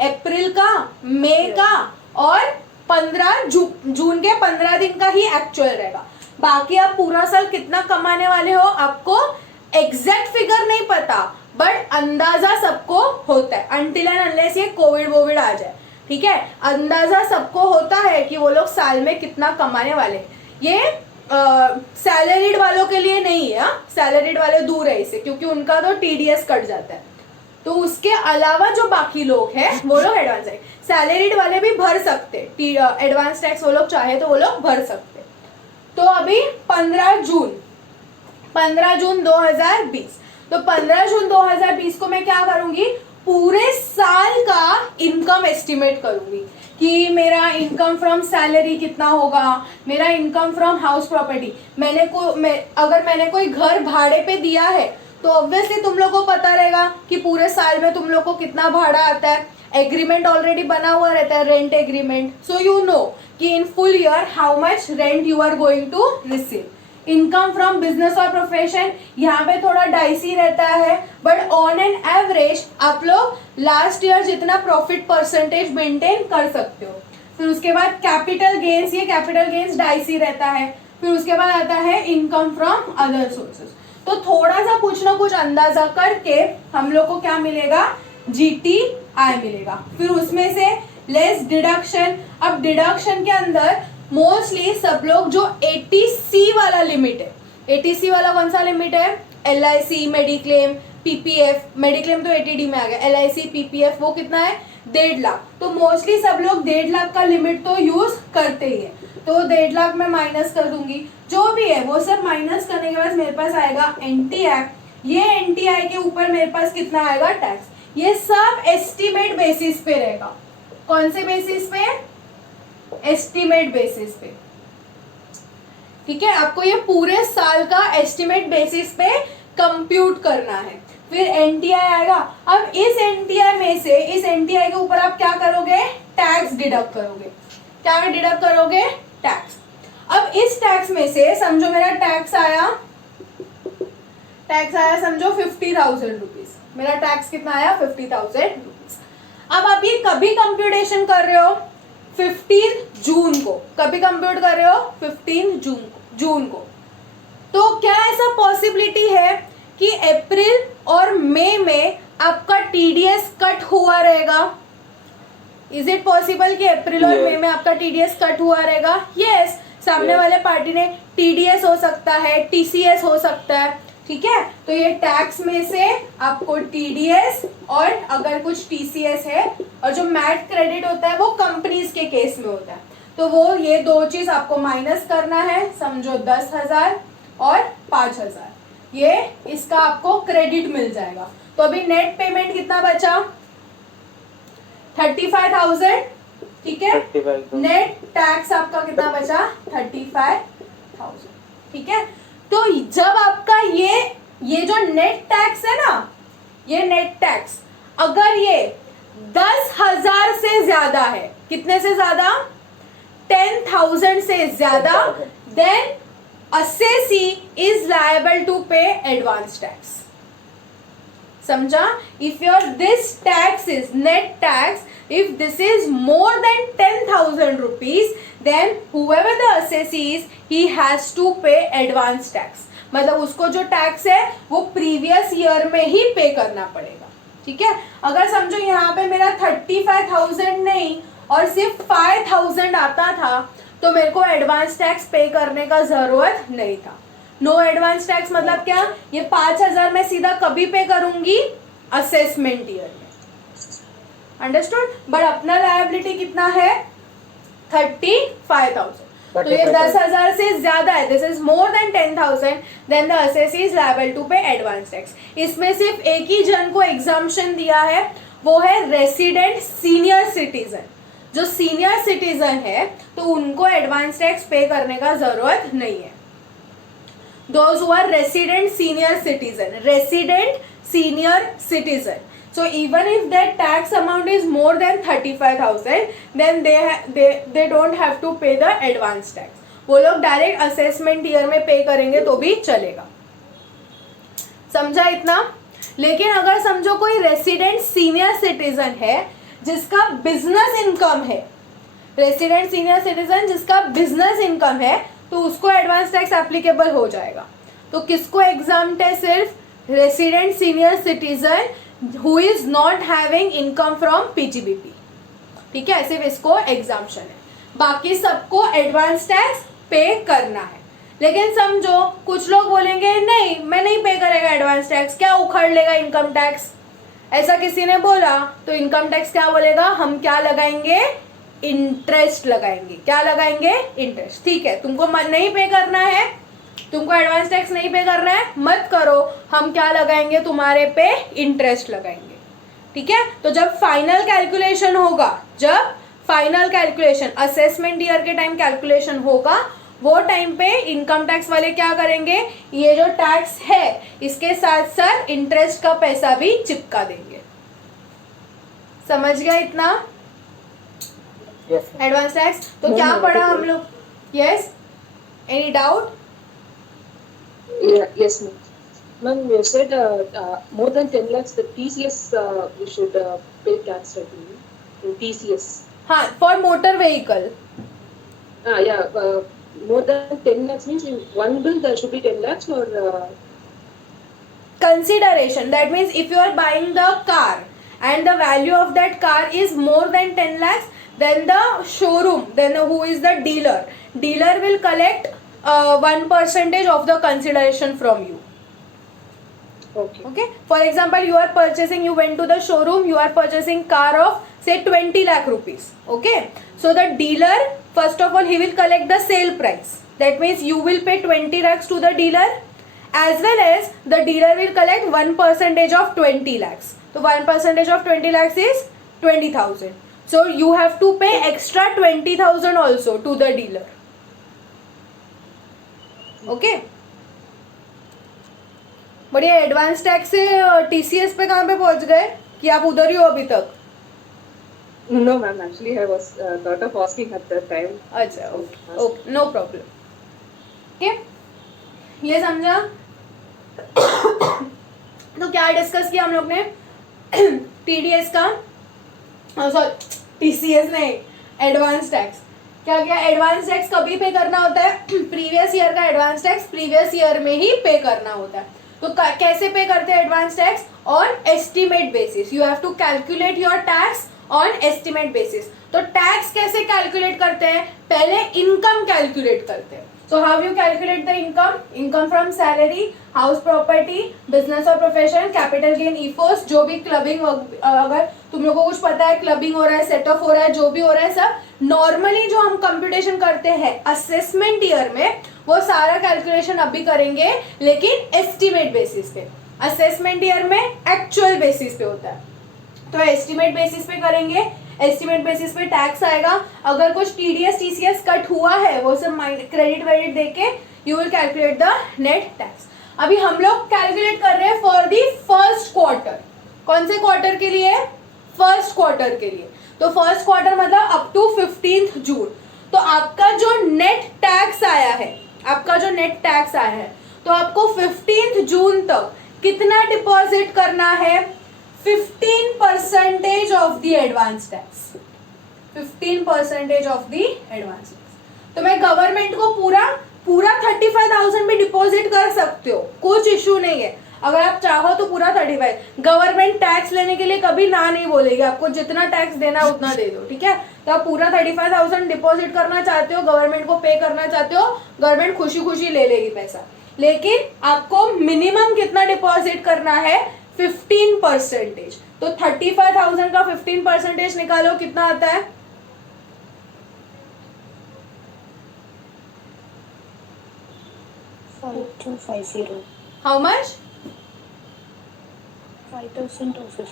अप्रैल का, मई का और 15 जून के 15 दिन का ही एक्चुअल रहेगा। बाकी आप पूरा साल कितना कमाने वाले हो आपको एग्जैक्ट फिगर नहीं पता, बट अंदाजा सबको होता है, अनटिल एंड अनलेस ये कोविड आ जाए, ठीक है। अंदाजा सबको होता है कि वो लोग साल में कितना कमाने वाले हैं। ये सैलरीड वालों के लिए नहीं है, सैलरीड वाले दूर है इससे, क्योंकि उनका तो टीडीएस कट जाता है। तो उसके अलावा जो बाकी लोग हैं वो लोग एडवांस है, सैलरीड वाले भी भर सकते, एडवांस टैक्स वो लोग चाहे तो वो लोग भर सकते। तो अभी 15 जून 2020, तो 15 जून 2020 को मैं क्या करूंगी, पूरे साल का इनकम एस्टिमेट करूंगी कि मेरा इनकम फ्रॉम सैलरी कितना होगा, मेरा इनकम फ्रॉम हाउस प्रॉपर्टी, अगर मैंने कोई घर भाड़े पे दिया है तो ऑब्वियसली तुम लोग को पता रहेगा कि पूरे साल में तुम लोग को कितना भाड़ा आता है, एग्रीमेंट ऑलरेडी बना हुआ रहता है, rent agreement, so you know कि in full year how much rent you are going to receive. Income from business और प्रोफेशन, यहाँ पे थोड़ा डाइसी रहता है, बट ऑन एन एवरेज आप लोग लास्ट ईयर जितना प्रॉफिट परसेंटेज मेंटेन कर सकते हो। फिर उसके बाद कैपिटल गेन्स, ये कैपिटल गेन्स डाइसी रहता है। फिर उसके बाद आता है इनकम फ्रॉम अदर सोर्सेज। तो थोड़ा सा कुछ ना कुछ अंदाजा करके हम लोग को क्या मिलेगा, GTI मिलेगा। फिर उसमें से लेस डिडक्शन। अब डिडक्शन के अंदर मोस्टली सब लोग जो 80C वाला लिमिट है, 80C वाला कौन सा लिमिट है, LIC, मेडिक्लेम, PPF, मेडिक्लेम तो 80D में आ गया, LIC, PPF वो कितना है 1.5 लाख। तो मोस्टली सब लोग 1.5 लाख का लिमिट तो यूज करते ही है, तो 1.5 लाख में माइनस कर दूंगी, जो भी है वो सब माइनस करने के बाद मेरे पास आएगा NTI। ये NTI के ऊपर मेरे पास कितना आएगा टैक्स। ये सब एस्टिमेट बेसिस पे रहेगा। कौन से बेसिस पे, एस्टिमेट बेसिस पे, ठीक है। आपको ये पूरे साल का एस्टिमेट बेसिस पे कंप्यूट करना है। फिर NTI आएगा। अब इस NTI में से, इस NTI के ऊपर आप क्या करोगे, टैक्स डिडक्ट करोगे। क्या डिडक्ट करोगे, टैक्स। अब इस टैक्स में से समझो मेरा टैक्स आया समझो 50,000 रुपीज। मेरा टैक्स कितना आया, 50,000 रुपीज। अब आप ये कभी कंप्यूटेशन कर रहे हो, 15 जून को कभी कंप्यूट कर रहे हो, 15 जून को। तो क्या ऐसा पॉसिबिलिटी है कि अप्रैल और मई में आपका TDS कट हुआ रहेगा? इज इट पॉसिबल कि अप्रैल और मई में आपका TDS कट हुआ रहेगा? यस। सामने वाले पार्टी ने TDS हो सकता है, TCS हो सकता है, ठीक है। तो ये टैक्स में से आपको TDS और अगर कुछ TCS है, और जो मैट क्रेडिट होता है वो कंपनीज के केस में होता है, तो वो ये दो चीज आपको माइनस करना है। समझो 10,000 और 5,000, ये इसका आपको क्रेडिट मिल जाएगा। तो अभी नेट पेमेंट कितना बचा, 35,000, ठीक है। नेट टैक्स आपका कितना बचा, 35,000, ठीक है। तो जब आपका ये जो नेट टैक्स है ना, ये नेट टैक्स अगर ये 10,000 से ज्यादा है, कितने से ज्यादा, 10,000 से ज्यादा, then assessee is liable to pay advance tax. समझा? If your this tax is net tax, if this is more than 10,000 rupees, then whoever the assessee is, he has to pay advance tax. मतलब उसको जो tax है वो previous year में ही पे करना पड़ेगा, ठीक है। अगर समझो यहाँ पे मेरा 35,000 नहीं और सिर्फ 5,000 आता था, तो मेरे को एडवांस टैक्स पे करने का जरूरत नहीं था। नो एडवांस टैक्स मतलब क्या, ये 5,000 मैं सीधा कभी पे करूंगी, असेसमेंट ईयर में, अंडरस्टूड। बट अपना लायबिलिटी कितना है, 35,000। तो ये 10,000 से ज्यादा है, this is more than 10,000, then the assessee is liable to pay advance tax. इसमें सिर्फ एक ही जन को एग्जाम्पशन दिया है, वो है रेसिडेंट सीनियर सिटीजन। जो सीनियर सिटीजन है तो उनको एडवांस टैक्स पे करने का जरूरत नहीं है, those who are resident senior citizen. So even if that tax amount is more than 35,000, then they don't have to pay the advance tax. वो लोग डायरेक्ट असेसमेंट ईयर में पे करेंगे तो भी चलेगा. समझा इतना? लेकिन अगर समझो कोई रेसिडेंट सीनियर सिटीजन है जिसका बिजनेस इनकम है, रेसिडेंट सीनियर सिटीजन जिसका बिजनेस इनकम है, तो उसको एडवांस टैक्स एप्लीकेबल हो जाएगा. तो किसको एग्जाम्प्ट है? सिर्फ resident senior citizen who is not having income from PGBP. ठीक है, सिर्फ इसको एग्जाम्पशन है. बाकी सबको एडवांस टैक्स पे करना है. लेकिन समझो कुछ लोग बोलेंगे नहीं मैं नहीं पे करेगा एडवांस टैक्स, क्या उखड़ लेगा इनकम टैक्स. ऐसा किसी ने बोला तो इनकम टैक्स क्या बोलेगा? हम क्या लगाएंगे? इंटरेस्ट लगाएंगे. क्या लगाएंगे? इंटरेस्ट. ठीक है, तुमको नहीं पे करना है, तुमको एडवांस टैक्स नहीं पे करना है, मत करो. हम क्या लगाएंगे तुम्हारे पे? इंटरेस्ट लगाएंगे. ठीक है, तो जब फाइनल कैलकुलेशन होगा, जब फाइनल कैलकुलेशन असेसमेंट ईयर के टाइम कैलकुलेशन होगा, वो टाइम पे इनकम टैक्स वाले क्या करेंगे? ये जो टैक्स है इसके साथ साथ इंटरेस्ट का पैसा भी चिपका देंगे. समझ गया इतना? एडवांस टैक्स तो क्या पढ़ा हम लोग? Yes, any doubt? Yes, ma'am. Ma'am, you said more than 10 lakhs, the TCS we should pay tax right now. In TCS. हाँ, for motor vehicle. Yeah. More than 10 lakhs means in one bill there should be 10 lakhs or. Consideration. That means if you are buying the car and the value of that car is more than 10 lakhs, then the showroom, then who is the dealer will collect 1% of the consideration from you. Okay. For example, you went to the showroom, you are purchasing car of say 20 lakh rupees. Okay. So the dealer, first of all, he will collect the sale price. That means you will pay 20 lakhs to the dealer, as well as the dealer will collect 1% of 20 lakhs. So 1% of 20 lakhs is 20,000. So you have to pay extra 20,000 also to the dealer. Okay. बढ़िया. Advance tax से TCS पे कहाँ पे पहुंच गए कि आप उधर ही हो अभी तक? No, ma'am. Actually, I was thought of asking at that time. अच्छा, ओके, नो प्रॉब्लम. ओके, ये समझा? तो क्या डिस्कस किया हम लोग ने? टीडीएस का, सॉरी टीसीएस नहीं, एडवांस टैक्स. क्या क्या? एडवांस टैक्स कभी पे करना होता है? प्रीवियस ईयर का एडवांस टैक्स प्रीवियस ईयर में ही पे करना होता है. तो कैसे पे करते हैं advance tax? On estimate basis. You have to calculate your tax on estimate basis. तो टैक्स कैसे कैलकुलेट करते हैं? पहले इनकम कैलकुलेट करते हैं. So how you calculate the income? Income from salary, house property, business और प्रोफेशन, कैपिटल गेन, ईफोस, जो भी क्लबिंग, अगर तुम लोगों को कुछ पता है क्लबिंग हो रहा है, सेट ऑफ हो रहा है, जो भी हो रहा है, सब नॉर्मली जो हम कंप्यूटेशन करते हैं असेसमेंट ईयर में, वो सारा कैलकुलेशन अभी करेंगे, लेकिन एस्टिमेट बेसिस पे. असेसमेंट ईयर में एक्चुअल बेसिस पे होता है, तो एस्टिमेट बेसिस पे करेंगे. एस्टिमेट बेसिस पे टैक्स आएगा. अगर कुछ टीडीएस टीसीएस कट हुआ है, वो सब क्रेडिट वेडिट देके you will calculate the net tax. अभी हम लोग कैलकुलेट कर रहे हैं फॉर दी फर्स्ट क्वार्टर. कौन से क्वार्टर के लिए? फर्स्ट क्वार्टर के लिए. तो फर्स्ट क्वार्टर मतलब अप टू 15 जून. तो आपका जो नेट टैक्स आया है, तो आपको 15 जून तक कितना डिपॉजिट करना है? 15% of the advance tax. 15% of the advance tax. तो मैं गवर्नमेंट को पूरा 35,000 में डिपॉजिट कर सकते हो, कुछ इशू नहीं है. अगर आप चाहो तो पूरा 35. गवर्नमेंट टैक्स लेने के लिए कभी ना नहीं बोलेगी, आपको जितना टैक्स देना उतना दे दो. ठीक है, तो आप पूरा 35,000 डिपॉजिट करना चाहते हो, गवर्नमेंट को पे करना चाहते हो, गवर्नमेंट खुशी खुशी ले लेगी पैसा. लेकिन आपको मिनिमम कितना डिपॉजिट करना है? 15%. तो 35,000 का 15% निकालो, कितना आता है? 5250. How much? 5250.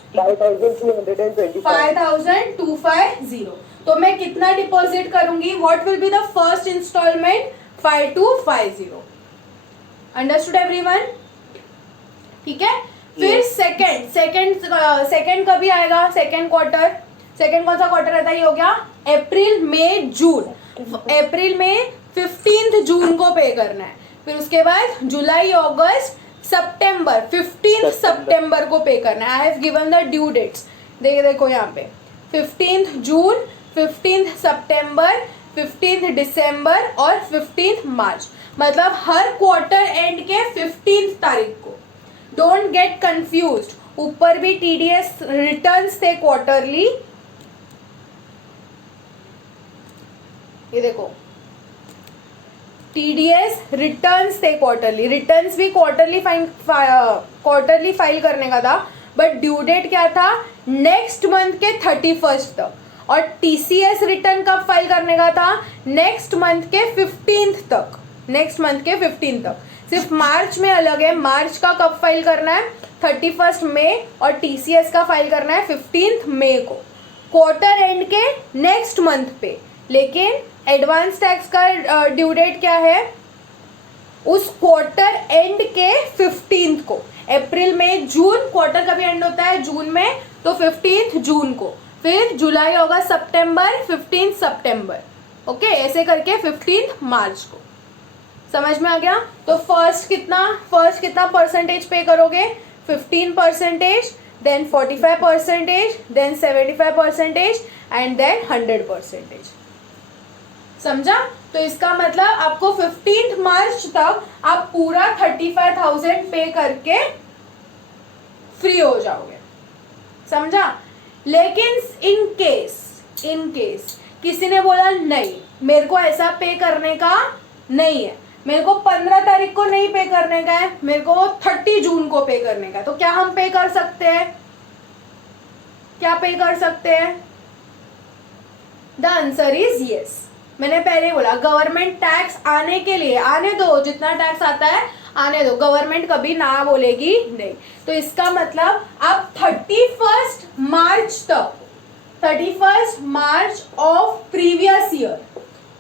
5250. तो मैं कितना डिपॉजिट करूंगी? What will be the first instalment? 5250. Understood everyone? ठीक है, फिर सेकंड कभी आएगा? सेकंड क्वार्टर, सेकंड कौन सा क्वार्टर रहता है? ये हो गया अप्रैल मई जून। अप्रैल में 15 जून को पे करना है, फिर उसके बाद जुलाई अगस्त सितंबर 15 सितंबर को पे करना है। I have given the due dates, देखो यहाँ पे 15 जून, 15 सितंबर, 15 दिसंबर और 15 मार्च, मतलब हर क्वार्टर एंड के 15 तारीख को। डोंट गेट कंफ्यूज्ड, ऊपर भी टीडीएस रिटर्न्स थे क्वार्टरली, ये देखो टीडीएस रिटर्न्स थे क्वार्टरली, रिटर्न्स भी क्वार्टरली फाइल करने का था, बट ड्यू डेट क्या था? नेक्स्ट मंथ के 31 तक। और टीसीएस रिटर्न कब फाइल करने का था? नेक्स्ट मंथ के 15 तक, नेक्स्ट मंथ के 15 तक। सिर्फ मार्च में अलग है, मार्च का कब फाइल करना है? 31 मई, और टीसीएस का फाइल करना है 15 मई को, क्वार्टर एंड के नेक्स्ट मंथ पे। लेकिन एडवांस टैक्स का ड्यू डेट क्या है? उस क्वार्टर एंड के 15 को। अप्रैल में जून, क्वार्टर कभी एंड होता है जून में, तो 15 जून को, फिर जुलाई अगस्त सितंबर 15 सितंबर, ओके, ऐसे करके 15 मार्च को। समझ में आ गया? तो फर्स्ट कितना परसेंटेज पे करोगे? 15%, देन 45%, देन 75% एंड देन 100%। समझा? तो इसका मतलब आपको 15 मार्च तक आप पूरा 35,000 पे करके फ्री हो जाओगे। समझा? लेकिन इन केस किसी ने बोला नहीं, मेरे को ऐसा पे करने का नहीं है, मेरे को 15 तारीख को नहीं पे करने का है, मेरे को 30 जून को पे करने का है, तो क्या हम पे कर सकते हैं? क्या पे कर सकते हैं? The answer is yes. मैंने पहले बोला गवर्नमेंट टैक्स आने के लिए आने दो, जितना टैक्स आता है आने दो, गवर्नमेंट कभी ना बोलेगी नहीं। तो इसका मतलब आप 31 मार्च ऑफ प्रीवियस ईयर,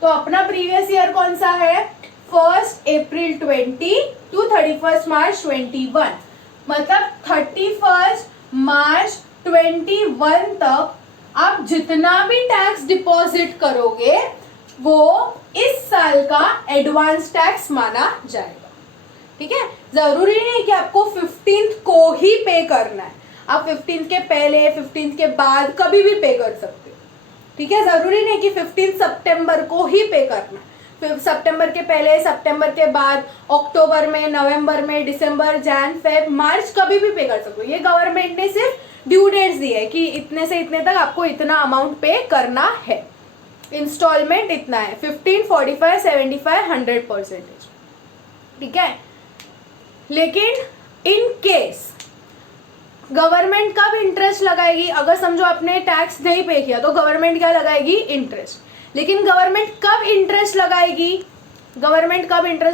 तो अपना प्रीवियस ईयर कौन सा है? 1 अप्रैल 20 टू 31 मार्च 21, मतलब 31 मार्च 21 तक आप जितना भी टैक्स डिपॉजिट करोगे वो इस साल का एडवांस टैक्स माना जाएगा। ठीक है, जरूरी नहीं कि आपको 15 को ही पे करना है, आप 15 के पहले 15 के बाद कभी भी पे कर सकते हो। ठीक है, जरूरी नहीं कि 15 सितंबर को ही पे करना है, फिर सितंबर के पहले, सितंबर के बाद, अक्टूबर में, नवंबर में, दिसंबर, जैन, फेब, मार्च कभी भी पे कर सकते हो। ये गवर्नमेंट ने सिर्फ ड्यू डेट्स दी है कि इतने से इतने तक आपको इतना अमाउंट पे करना है, इंस्टॉलमेंट इतना है, 15, 45, 75, 100%। ठीक है, लेकिन इन केस गवर्नमेंट कब इंटरेस्ट लगाएगी? अगर समझो आपने टैक्स नहीं पे किया तो गवर्नमेंट क्या लगाएगी? इंटरेस्ट। लेकिन गवर्नमेंट कब इंटरेस्ट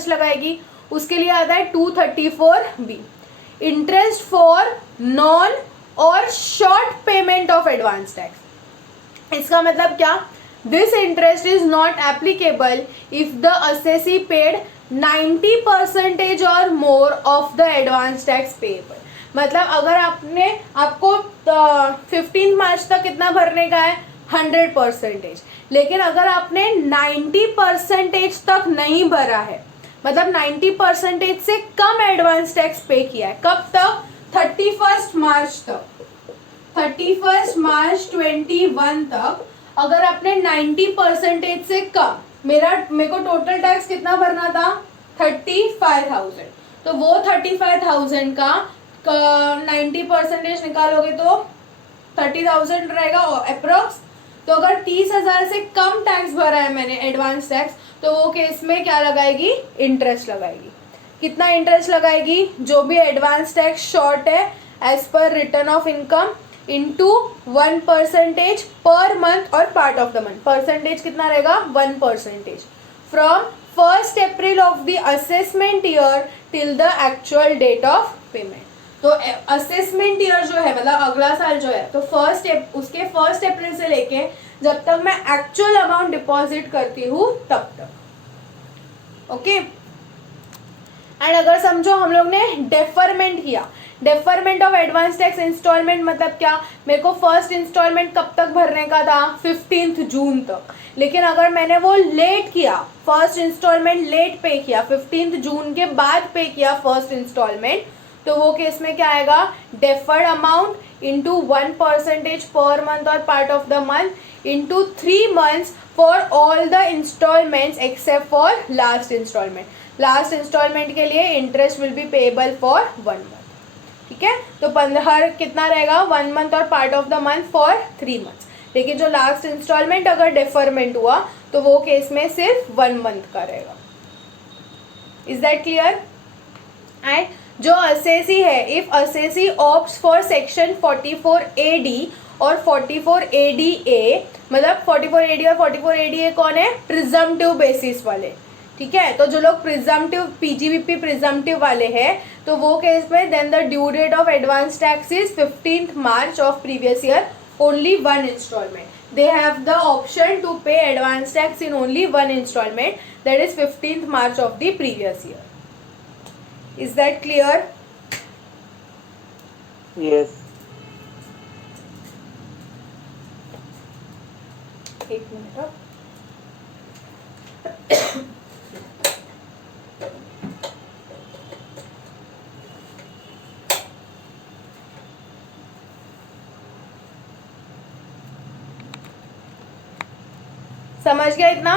लगाएगी? उसके लिए आता है 234B, इंटरेस्ट फॉर नॉन और short payment of advance tax. इसका मतलब क्या? This interest is not applicable if the assessee paid 90% or more of the advance tax payable। मतलब अगर आपको 15 मार्च तक कितना भरने का है? 100%। लेकिन अगर आपने 90% तक नहीं भरा है, मतलब 90% से कम एडवांस टैक्स पे किया है, कब तक? 31 मार्च तक, 31 मार्च 21 तक अगर आपने 90% से कम, मेरे को टोटल टैक्स कितना भरना था? 35,000, तो वो 35,000 का 90% निकालोगे तो 30,000 रहेगा अप्रोक्स। तो अगर 30,000 से कम टैक्स भरा है मैंने एडवांस टैक्स, तो वो केस में क्या लगाएगी? इंटरेस्ट लगाएगी। कितना इंटरेस्ट लगाएगी? जो भी एडवांस टैक्स शॉर्ट है as per return of income into 1% per month और part of the month. Percentage कितना रहेगा? 1% from 1 April of the assessment year till the actual date of payment. तो असेसमेंट ईयर जो है, मतलब अगला साल जो है, तो उसके 1 अप्रैल से लेके जब तक मैं एक्चुअल अमाउंट डिपॉजिट करती हूँ तब तक। ओके, एंड अगर समझो हम लोग ने डेफरमेंट किया, deferment of advance tax instalment मतलब क्या, मेरे को फर्स्ट इंस्टॉलमेंट कब तक भरने का था 15 जून तक, लेकिन अगर मैंने वो लेट किया, फर्स्ट इंस्टॉलमेंट लेट पे किया, 15 जून के बाद पे किया फर्स्ट इंस्टॉलमेंट, तो वो केस में क्या आएगा, deferred amount into 1% per month और part of the month into 3 months for all the instalments except for last instalment. Last instalment के लिए interest will be payable for 1 month, ठीक है। तो 15 कितना रहेगा, 1 month और part of the month for 3 months। लेकिन जो लास्ट इंस्टॉलमेंट अगर डेफरमेंट हुआ तो वो केस में सिर्फ 1 month का रहेगा। Is that clear? एंड जो असेसी है, if assessee opts for section 44AD और 44ADA, मतलब 44AD और 44ADA कौन है, प्रिजम्पटिव बेसिस वाले, ठीक है। तो जो लोग प्रिजम्पटिव पीजीबीपी प्रिजम्पटिव वाले हैं, तो वो केस में then the due date of advance tax is 15th March of previous year, only 1 installment। They have the option to pay advance tax in only 1 installment, that is 15th March of the previous year. Is that clear? Yes. एक minute. समझ गया इतना,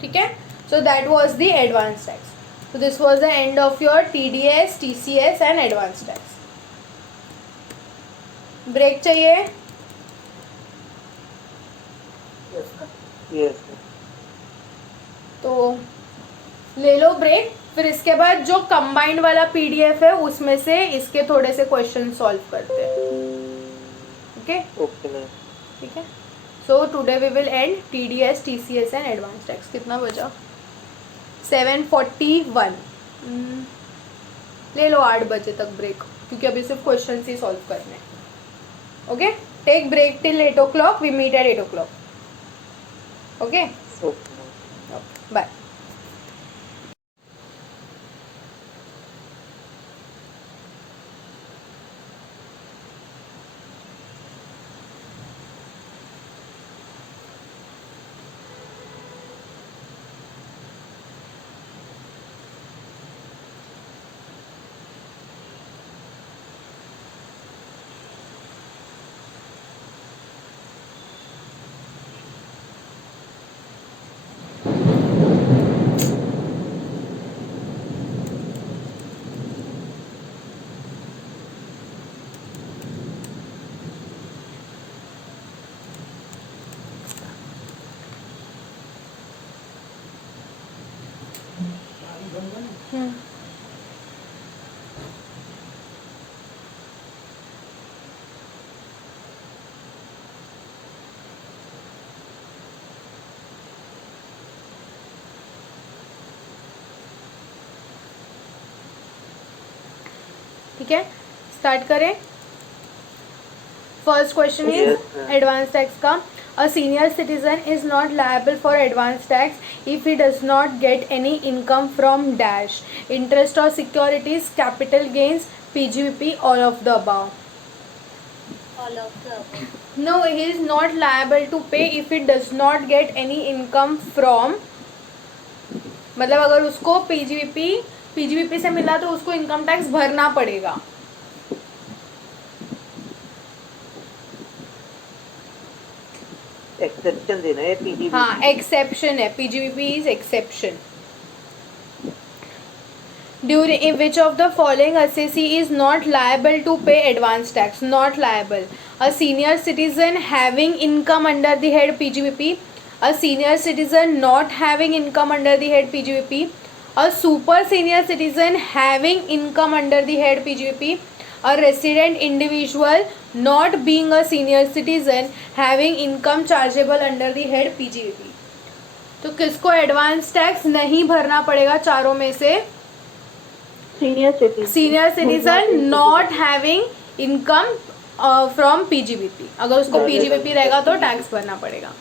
ठीक है। So that was the advance tax. So this was the end of your TDS, TCS and advance tax. Break चाहिए? Yes. तो ले लो break, फिर इसके बाद जो कंबाइंड वाला PDF है उसमें से इसके थोड़े से क्वेश्चन सॉल्व करते हैं, ओके? Okay ma'am. ठीक है। So today we will end TDS, TCS and advance tax. कितना बचा? 7:41। ले लो 8 बजे तक ब्रेक, क्योंकि अभी सिर्फ क्वेश्चन ही सॉल्व करने हैं। Okay, take break till 8 o'clock, we meet at 8 o'clock। Okay, bye. ठीक है, स्टार्ट करें। First question is advance tax का। A senior citizen is not liable for advance tax if he does not get any income from dash, interest or securities, capital gains, PGBP, all of the above. All of the above. No, he is not liable to pay if he does not get any income from, मतलब अगर उसको PGBP से मिला तो उसको income tax भरना पड़ेगा। Exception देना है पीजीबीपी। हाँ, एक्सेप्शन है, PGBP is exception. During which of the following assessee is not liable to pay advance tax? Not liable. A senior citizen having income under the head PGBP, a senior citizen not having income under the head PGBP, a super senior citizen having income under the head PGBP, a resident individual not being a senior citizen having income chargeable under the head PGBP. तो किसको advance tax नहीं भरना पड़ेगा चारों में से? Senior citizen not having income from PGBP. अगर उसको पीजीबीपी रहेगा तो टैक्स भरना पड़ेगा।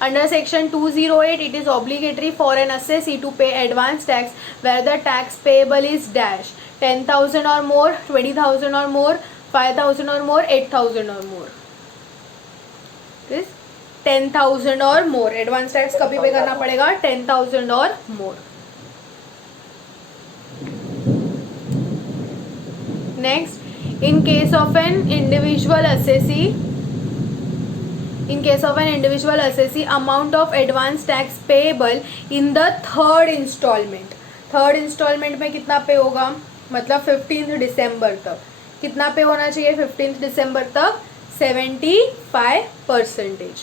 Under section 208, it is obligatory for an assessee to pay advance tax where the tax payable is dash 10,000 or more, 20,000 or more, 5,000 or more, 8,000 or more. This 10,000 or more. Advance tax कभी पे करना पड़ेगा 10,000 और more. Next, in case of an individual assessee, amount of advance tax payable in the third installment. Third instalment में कितना पे होगा, मतलब 15 दिसंबर तक कितना पे होना चाहिए, 15 दिसंबर तक 75%.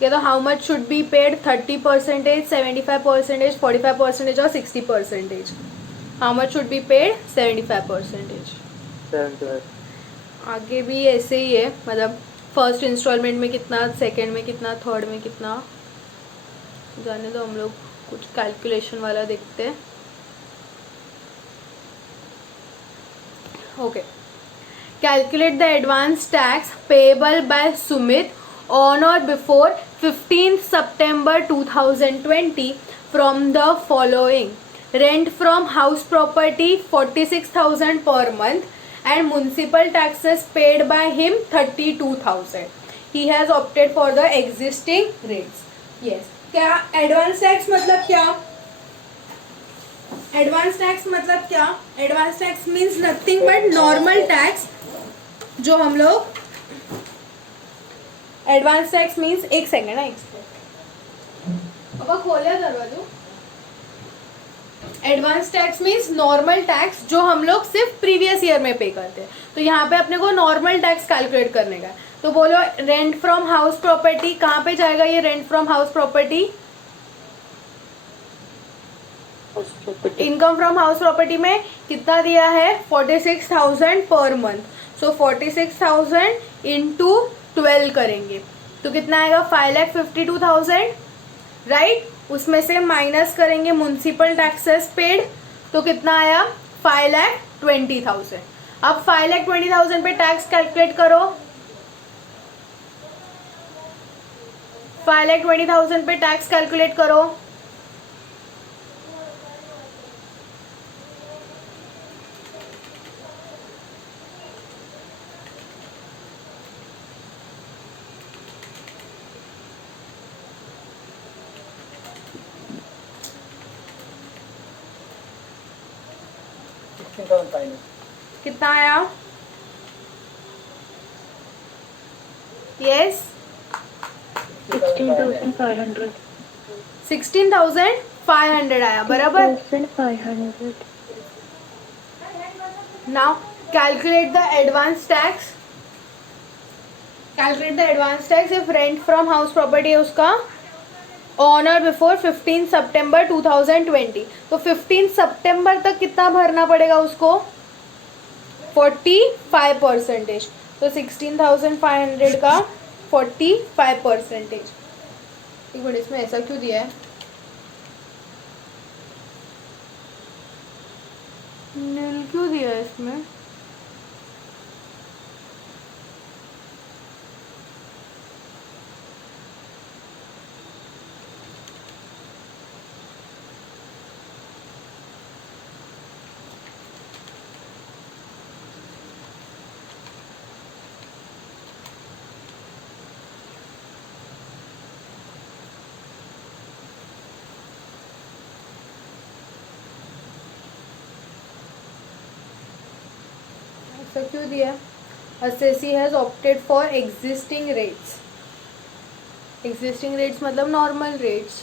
तो how much should be paid, 30%, 75%, 45% और 60%. How much should be paid, 75%. आगे भी ऐसे ही है, मतलब फर्स्ट इंस्टॉलमेंट में कितना, सेकंड में कितना, थर्ड में कितना, जाने दो, हम लोग कुछ कैलकुलेशन वाला देखते हैं. Okay, calculate the advance tax payable by Sumit on or before 15th September 2020 from the following: rent from house property 46,000 per month and municipal taxes paid by him 32,000. He has opted for the existing rates. Yes. क्या advance tax मतलब क्या, advance tax मतलब क्या, advance tax means nothing but normal tax जो हम लोग, advance tax means, एक second ना, एक सेकेंड अब खोले दरवाजो. Advance tax means normal tax जो हम लोग सिर्फ प्रीवियस ईयर में पे करते हैं. तो यहाँ पे अपने को नॉर्मल टैक्स कैलकुलेट करने का. तो बोलो रेंट फ्रॉम हाउस प्रॉपर्टी, कहाँ पे जाएगा ये rent from house property, income from house property में कितना दिया है, 46,000 पर मंथ. सो 46,000 इंटू 12 करेंगे तो कितना आएगा, 5,52,000, राइट. उसमें से माइनस करेंगे म्युनिसिपल टैक्सेस पेड, तो कितना आया, 5,20,000. अब 5,20,000 पे टैक्स कैलकुलेट करो, 5,20,000 पे टैक्स कैलकुलेट करो. कितना आया, यस 16,500. 16,500 आया, बराबर. 16,500. Now calculate the advance tax. Calculate the advance tax if rent from house property है उसका ऑन और बिफोर 15 सितंबर 2020. तो 15 सितंबर तक कितना भरना पड़ेगा उसको, 45%. तो 16,500 का 45%. एक मिनट, इसमें ऐसा क्यों दिया है, नील क्यों दिया है इसमें, ऐसा क्यों दिया. assessee has opted for existing rates. existing rates मतलब नॉर्मल रेट्स.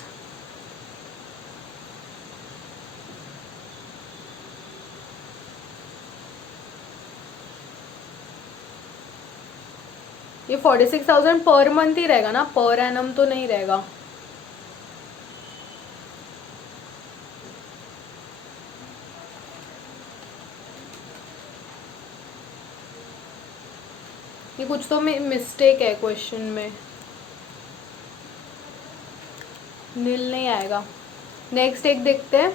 ये 46,000 पर मंथ ही रहेगा ना, पर एनम तो नहीं रहेगा. ये कुछ तो मिस्टेक है क्वेश्चन में, नील नहीं आएगा. नेक्स्ट एक देखते हैं.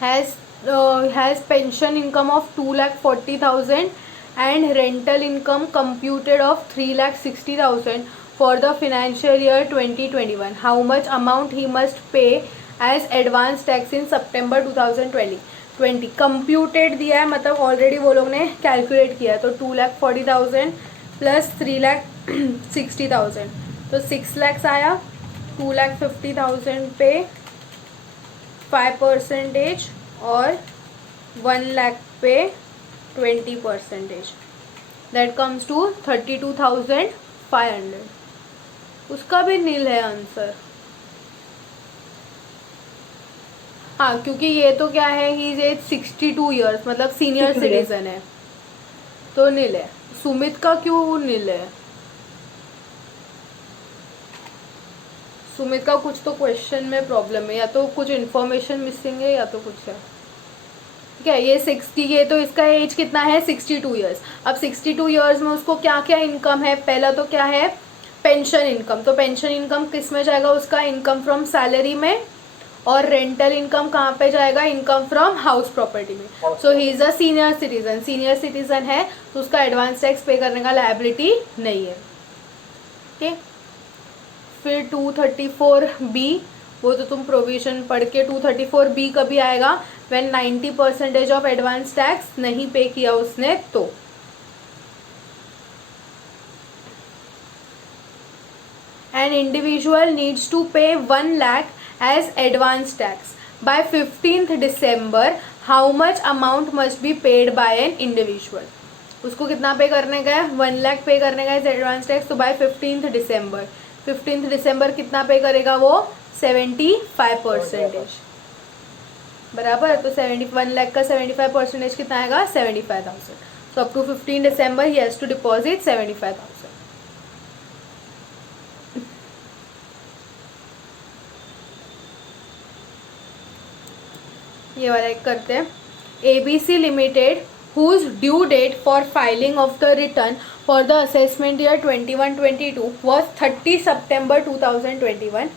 Has pension income of 2,40,000 and rental income computed of 3,60,000 for the financial year 2021. How much amount he must pay as advance tax in September 2020. Computed दिया है, मतलब ऑलरेडी वो लोग ने कैलकुलेट किया है. तो 2,40,000 प्लस 3,60,000, तो 6 lakhs आया. 2,50,000 पे 5% और 1 lakh पे 20%. That comes to 32,500. उसका भी नील है आंसर. हाँ, क्योंकि ये तो क्या है, ही इज एज 62 ईयर्स, मतलब सीनियर 62 years. सिटीजन है, तो नील है. सुमित का क्यों नील है? सुमित का कुछ तो क्वेश्चन में प्रॉब्लम है, या तो कुछ इन्फॉर्मेशन मिसिंग है या तो कुछ है. ठीक है, ये 60, ये तो इसका एज कितना है, 62 ईयर्स. अब 62 ईयर्स में उसको क्या क्या इनकम है? पहला तो क्या है, पेंशन इनकम. तो पेंशन इनकम किस में जाएगा उसका? इनकम फ्रॉम सैलरी में. और रेंटल इनकम कहाँ पे जाएगा? इनकम फ्रॉम हाउस प्रॉपर्टी में. So he is a senior citizen. Senior citizen है तो उसका एडवांस टैक्स पे करने का लायबिलिटी नहीं है. ओके, फिर 234B, वो तो तुम प्रोविजन पढ़ के. 234B कभी आएगा? व्हेन 90% ऑफ एडवांस टैक्स नहीं पे किया उसने तो. एन इंडिविजुअल नीड्स टू पे 1 lakh as advance tax by 15th December. How much amount must be paid by an individual? उसको कितना पे करने का है? 1 lakh पे करने का है एडवांस टैक्स. तो bye 15th December. 15th December कितना पे करेगा वो? 75%. बराबर. तो 1 lakh का 75% कितना आएगा? 75,000. So up to 15 December he has to deposit 75,000. ये वाला एक करते हैं. ABC Limited, whose due date for filing of the return for the assessment year 21-22 was 30 September 2021,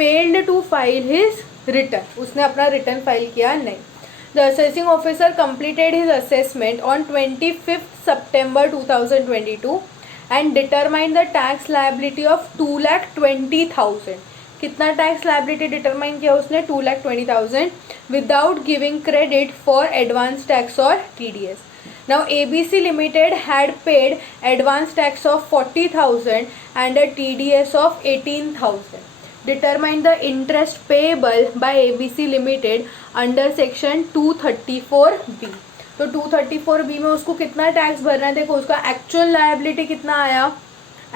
failed to file his return. उसने अपना रिटर्न फाइल किया नहीं. The assessing officer completed his assessment on 25th September 2022 and determined the tax liability of 2,20,000. कितना tax liability determine किया उसने? 2,20,000 without giving credit for advance tax और TDS. Now ABC Limited had paid advance tax of 40,000 and a TDS of 18,000. Determine the interest payable by ABC Limited under section 234B. तो 234B में उसको कितना tax भरना है? देखो उसका actual liability कितना आया.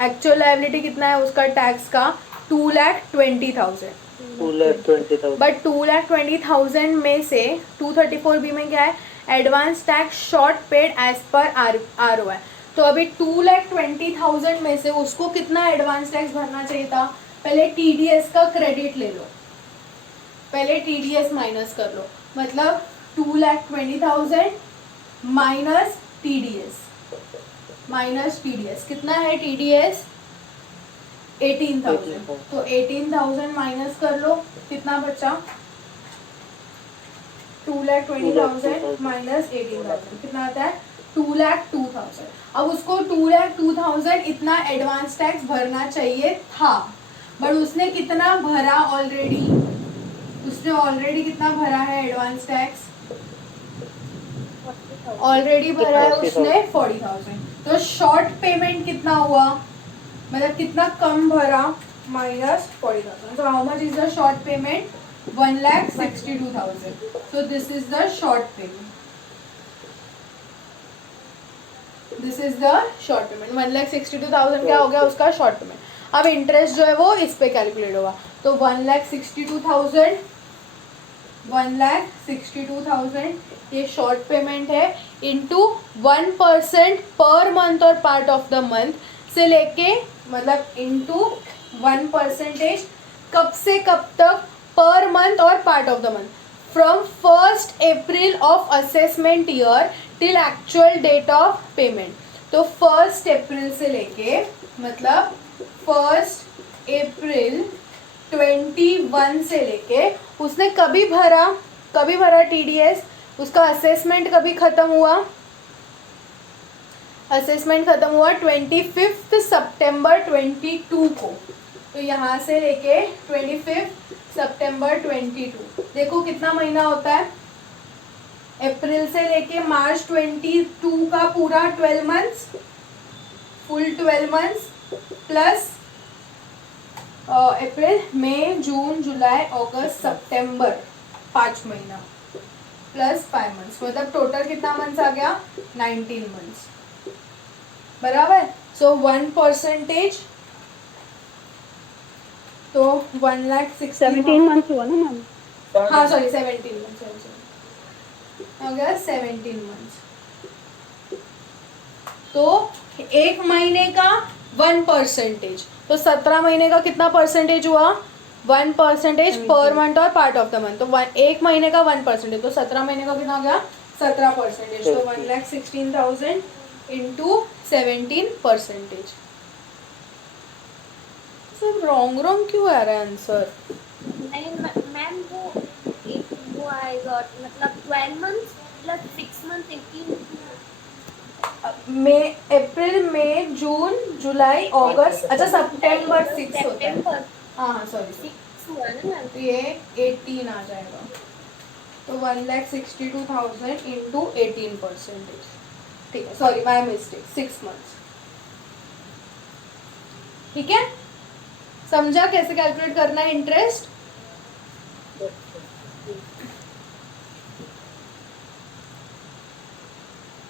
एक्चुअल लायबिलिटी कितना है उसका टैक्स का? 2,20,000. 2,20,000. बट 2,20,000 में से 234B में क्या है? Advance tax short paid as per ROI. तो अभी 2,20,000 में से उसको कितना एडवांस टैक्स भरना चाहिए था? पहले TDS का क्रेडिट ले लो, पहले TDS माइनस कर लो. मतलब 2,20,000 माइनस TDS कितना है? TDS 18,000. तो 18,000 माइनस कर लो, कितना बचा? 2,20,000 माइनस 18,000 कितना आता है? 2,02,000. अब उसको 2,02,000 इतना एडवांस टैक्स भरना चाहिए था, बट उसने कितना भरा ऑलरेडी? उसने ऑलरेडी कितना भरा है एडवांस टैक्स? ऑलरेडी भरा है उसने 40,000. तो शॉर्ट पेमेंट कितना हुआ? मतलब कितना कम भरा? Minus 40,000. So how much is the short payment? 1,62,000. So this is the short payment. This is the short payment. 1,62,000 क्या हो गया उसका शॉर्ट पेमेंट. अब इंटरेस्ट जो है वो इस पे कैलकुलेट होगा. तो 1,62,000 ये शॉर्ट पेमेंट है इंटू 1% पर मंथ और पार्ट ऑफ द मंथ से लेके, मतलब इंटू 1% कब से कब तक? पर मंथ और part of the month. From 1st April of assessment year till actual date of payment. तो 1st April से लेके, मतलब 1st April 21 से लेके उसने कभी भरा TDS? उसका असेसमेंट कभी खत्म हुआ? असेसमेंट खत्म हुआ 25 सितंबर 22 को, तो यहाँ से लेके 25 सितंबर 22, देखो कितना महीना होता है, अप्रैल से लेके मार्च 22 का पूरा 12 मंथ्स, फुल 12 मंथ्स प्लस अप्रैल मई जून जुलाई अगस्त सितंबर 5 महीना प्लस 5 मंथ्स, मतलब टोटल कितना मंथ्स आ गया, 19 मंथ्स, बराबर। सो 1%, तो 1,60,000 17 मंथ हुआ ना मैम? हाँ सॉरी 17 मंथ्स हो गया, 17 मंथ्स। तो एक महीने का 1%, तो 17 महीने का कितना परसेंटेज हुआ, 1% पर मंथ और पार्ट ऑफ द मंथ, तो एक महीने का 1%, तो 17 महीने का कितना हो गया, 17%, तो 1,16,000 इंटू 17%। सब रॉन्ग क्यों आ रहा है आंसर? नहीं मैम, वो आएगा मतलब 12 मंथ्स प्लस 6 मंथ 18, मई अप्रैल मई जून जुलाई अगस्त, अच्छा सितंबर 6 होता है, सितंबर हाँ सॉरी 6 हुआ ना मैम। तो ये 18 आ जाएगा, तो 1,62,000 इंटू 18%, ठीक है, सॉरी माय मिस्टेक, 6 मंथ्स, ठीक है, समझा कैसे कैलकुलेट करना है इंटरेस्ट?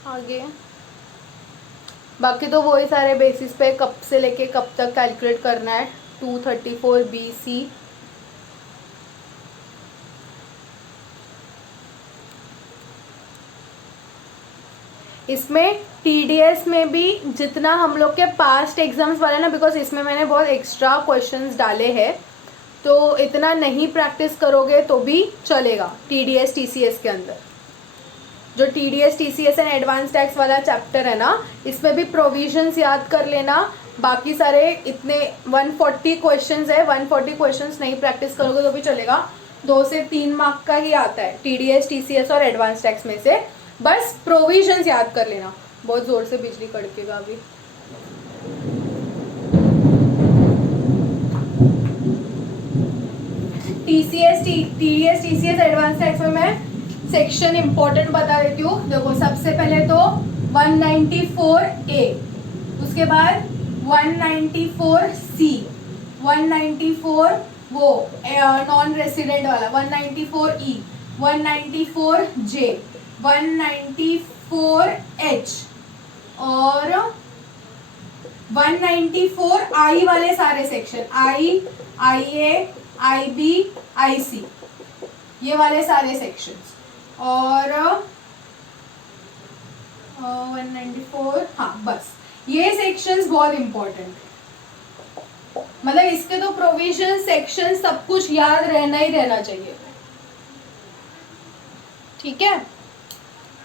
आगे बाकी तो वही सारे बेसिस पे कब से लेके कब तक कैलकुलेट करना है, 234 BC, इसमें TDS में भी जितना हम लोग के पास्ट एग्जाम्स वाले ना, बिकॉज इसमें मैंने बहुत एक्स्ट्रा क्वेश्चंस डाले हैं, तो इतना नहीं प्रैक्टिस करोगे तो भी चलेगा। TDS TCS के अंदर जो TDS TCS and advance tax वाला चैप्टर है ना, इसमें भी प्रोविजंस याद कर लेना, बाकी सारे इतने 140 क्वेश्चंस है, 140 क्वेश्चंस नहीं प्रैक्टिस करोगे तो भी चलेगा, 2 से 3 मार्क का ही आता है TDS TCS और एडवांस टैक्स में से, बस प्रोविजंस याद कर लेना। बहुत जोर से बिजली कड़केगा अभी। TDS TCS एडवांस टैक्स में मैं सेक्शन इंपॉर्टेंट बता देती हूँ। देखो सबसे पहले तो 194A, उसके बाद 194C, 194 वो नॉन रेसिडेंट वाला, 194E, 194J, 194H और 194I वाले सारे section, I, IA, IB, IC, ये वाले सारे सेक्शंस, और 194, हाँ बस ये सेक्शंस बहुत इंपॉर्टेंट, मतलब इसके तो प्रोविजन सेक्शन सब कुछ याद रहना ही रहना चाहिए, ठीक है।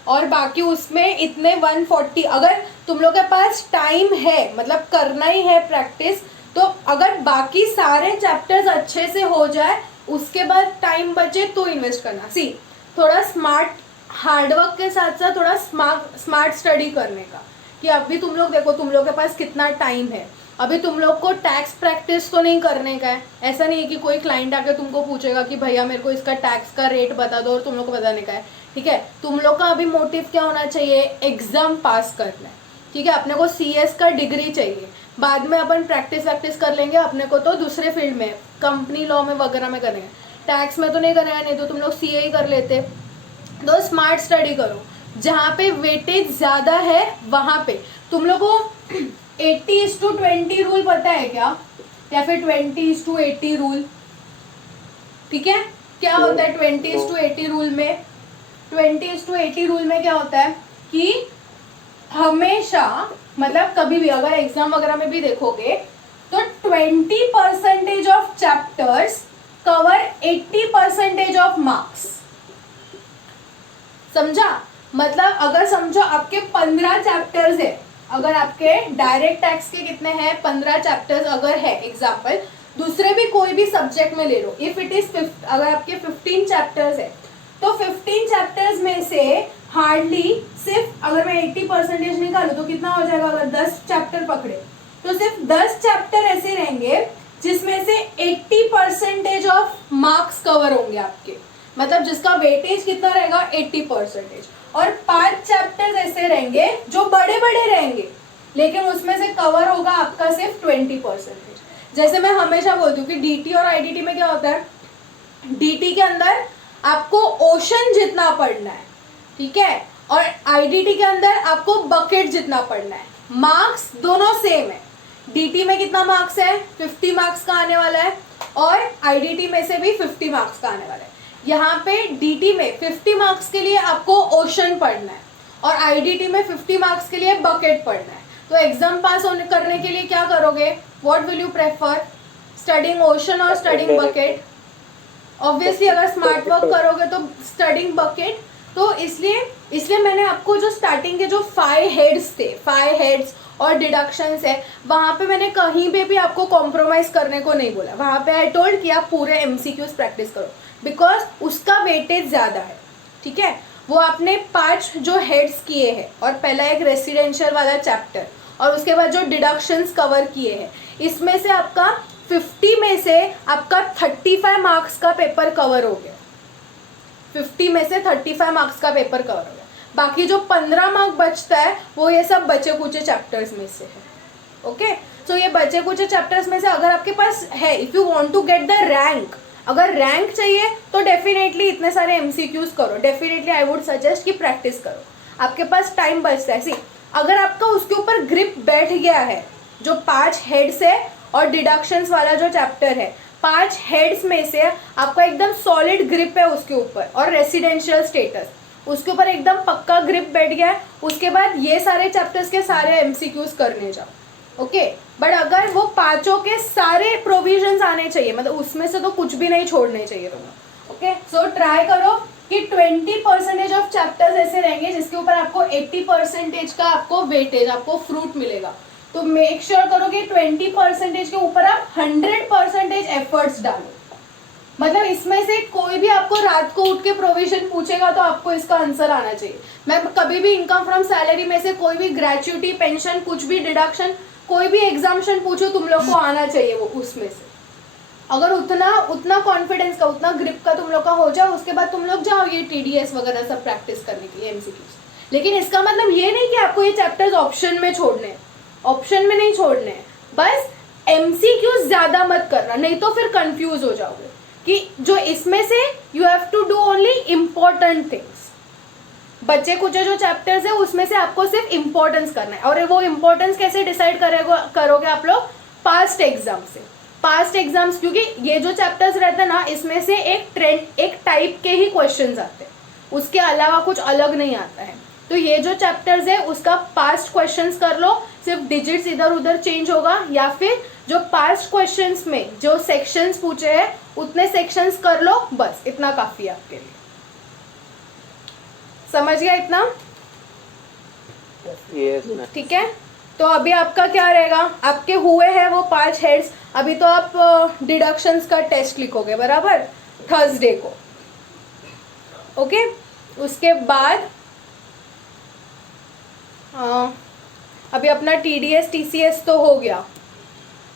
और बाकी उसमें इतने 140, अगर तुम लोग के पास टाइम है, मतलब करना ही है प्रैक्टिस, तो अगर बाकी सारे चैप्टर्स अच्छे से हो जाए, उसके बाद टाइम बचे तो इन्वेस्ट करना। सी थोड़ा स्मार्ट हार्डवर्क के साथ साथ थोड़ा स्मार्ट स्टडी करने का, कि अभी तुम लोग देखो तुम लोग के पास कितना टाइम है, अभी तुम लोग को टैक्स प्रैक्टिस तो नहीं करने का है, ऐसा नहीं है कि कोई क्लाइंट आके तुमको पूछेगा कि भैया मेरे को इसका टैक्स का रेट बता दो और तुम लोग को बताने का है, ठीक है। तुम लोग का अभी मोटिव क्या होना चाहिए, एग्जाम पास करना है, ठीक है। अपने को CS का डिग्री चाहिए, बाद में अपन प्रैक्टिस कर लेंगे, अपने को तो दूसरे फील्ड में कंपनी लॉ में वगैरह में करेंगे, टैक्स में तो नहीं करेगा, नहीं तो तुम लोग CA ही कर लेते। तो स्मार्ट स्टडी करो, जहाँ पे वेटेज ज़्यादा है वहाँ पे तुम लोग को 80:20 रूल पता है क्या, या फिर 20:80 रूल, ठीक है। क्या होता है 20:80 रूल में, 20:80 रूल में क्या होता है कि हमेशा, मतलब कभी भी अगर एग्जाम वगैरह में भी देखोगे तो 20% of chapters cover 80% of marks, समझा। मतलब अगर समझो आपके 15 चैप्टर्स है, अगर आपके डायरेक्ट टैक्स के कितने हैं 15 चैप्टर्स अगर है, एग्जाम्पल दूसरे भी कोई भी सब्जेक्ट में ले लो, इफ इट इज अगर आपके 15 चैप्टर्स है तो 15 चैप्टर्स में से हार्डली सिर्फ अगर मैं 80% निकालू तो कितना हो जाएगा, अगर 10 चैप्टर पकड़े तो सिर्फ 10 चैप्टर ऐसे रहेंगे जिसमें से 80% ऑफ मार्क्स कवर होंगे आपके, मतलब जिसका वेटेज कितना रहेगा 80%। और 5 चैप्टर्स ऐसे रहेंगे जो बड़े बड़े रहेंगे लेकिन उसमें से कवर होगा आपका सिर्फ 20%। जैसे मैं हमेशा बोलती हूँ कि डीटी और आईडीटी में क्या होता है, डीटी के अंदर आपको ओशन जितना पढ़ना है, ठीक है, और आईडीटी के अंदर आपको बकेट जितना पढ़ना है। मार्क्स दोनों सेम है, डीटी में कितना मार्क्स है 50 मार्क्स का आने वाला है और आईडीटी में से भी 50 मार्क्स का आने वाला है। यहाँ पे डीटी में 50 मार्क्स के लिए आपको ओशन पढ़ना है और आईडीटी में 50 मार्क्स के लिए बकेट पढ़ना है। तो एग्जाम पास होने करने के लिए क्या करोगे, what will you prefer, studying ocean और स्टडिंग बकेट? ऑब्वियसली अगर स्मार्ट वर्क करोगे तो स्टडिंग बकेट। तो इसलिए मैंने आपको जो स्टार्टिंग के जो 5 हेड्स थे, 5 हेड्स और डिडक्शंस है, वहाँ पे मैंने कहीं पे भी आपको कॉम्प्रोमाइज़ करने को नहीं बोला। वहाँ पे आई टोल्ड कि आप पूरे एमसीक्यूज प्रैक्टिस करो बिकॉज उसका वेटेज ज़्यादा है, ठीक है। वो आपने 5 जो हेड्स किए हैं और पहला एक रेसिडेंशियल वाला चैप्टर और उसके बाद जो डिडक्शंस कवर किए हैं, इसमें से आपका 50 में से आपका 35 मार्क्स का पेपर कवर हो गया। 50 में से 35 मार्क्स का पेपर कवर हो गया। बाकी जो 15 मार्क बचता है वो ये सब बचे कुछ चैप्टर्स में से है। ओके, सो ये बचे कुछ चैप्टर्स में से अगर आपके पास है, if you want to get the rank, अगर रैंक चाहिए तो डेफिनेटली इतने सारे एमसीक्यूज करो। डेफिनेटली आई वुड सजेस्ट कि प्रैक्टिस करो, आपके पास टाइम बचता है। सी, अगर आपका उसके ऊपर ग्रिप बैठ गया है, जो 5 हेड्स है और डिडक्शंस वाला जो चैप्टर है, 5 हेड्स में से आपका एकदम सॉलिड ग्रिप है उसके ऊपर, और रेसिडेंशियल स्टेटस उसके ऊपर एकदम पक्का ग्रिप बैठ गया है, उसके बाद ये सारे चैप्टर्स के सारे एमसीक्यूज करने जाओ। ओके, बट अगर वो 5 के सारे प्रोविजंस आने चाहिए, मतलब उसमें से तो कुछ भी नहीं छोड़ने चाहिए तुम्हें। ओके, सो ट्राई करो कि 20% ऑफ चैप्टर्स ऐसे रहेंगे जिसके ऊपर आपको 80% का आपको वेटेज, आपको फ्रूट मिलेगा। तो मेक श्योर करो कि 20% के ऊपर आप 100% एफर्ट्स डालो। मतलब इसमें से कोई भी आपको रात को उठ के प्रोविजन पूछेगा तो आपको इसका आंसर आना चाहिए। मैं कभी भी इनकम फ्रॉम सैलरी में से कोई भी ग्रेच्युटी, पेंशन, कुछ भी डिडक्शन, कोई भी एग्जाम्शन पूछो, तुम लोग को आना चाहिए वो उसमें से। अगर उतना कॉन्फिडेंस का, उतना ग्रिप का तुम लोग का हो जाए, उसके बाद तुम लोग जाओ ये टीडीएस वगैरह सब प्रैक्टिस करने के लिए, एमसीक्यूज। लेकिन इसका मतलब ये नहीं कि आपको ये चैप्टर्स ऑप्शन में छोड़ने हैं, ऑप्शन में नहीं छोड़ने हैं, बस एमसीक्यूज ज्यादा मत करना, नहीं तो फिर कंफ्यूज हो जाओगे कि जो इसमें से you have to do only important things. बच्चे कुछ जो चैप्टर्स है उसमें से आपको सिर्फ इम्पोर्टेंस करना है, और वो इम्पोर्टेंस कैसे डिसाइड करोगे आप लोग? पास्ट एग्जाम से। पास्ट एग्जाम्स, क्योंकि ये जो चैप्टर्स रहते हैं ना, इसमें से एक टाइप के ही क्वेश्चंस आते हैं, उसके अलावा कुछ अलग नहीं आता है। तो ये जो चैप्टर्स है उसका पास्ट क्वेश्चंस कर लो, सिर्फ डिजिट्स इधर उधर चेंज होगा, या फिर जो पास्ट क्वेश्चंस में जो सेक्शंस पूछे हैं उतने सेक्शंस कर लो, बस इतना काफी है आपके लिए। समझ गया इतना? Yes ma'am. ठीक है, तो अभी आपका क्या रहेगा, आपके हुए हैं वो 5 हेड्स। अभी तो आप डिडक्शंस का टेस्ट लिखोगे बराबर थर्सडे को। ओके, उसके बाद अभी अपना टीडीएस टीसीएस तो हो गया।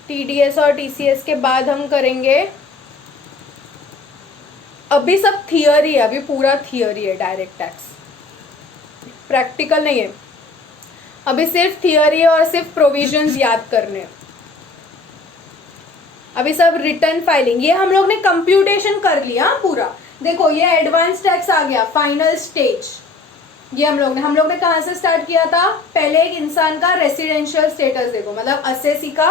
टीडीएस और टीसीएस के बाद हम करेंगे, अभी सब थियरी है, अभी पूरा थियरी है, डायरेक्ट टैक्स, प्रैक्टिकल नहीं है। अभी सिर्फ थियरी और सिर्फ प्रोविजंस याद करने। अभी सब रिटर्न फाइलिंग, ये हम लोग ने कंप्यूटेशन कर लिया पूरा। देखो ये एडवांस टैक्स आ गया, फाइनल स्टेज। ये हम लोग ने कहाँ से स्टार्ट किया था? पहले एक इंसान का रेसिडेंशियल स्टेटस देखो, मतलब असेसी का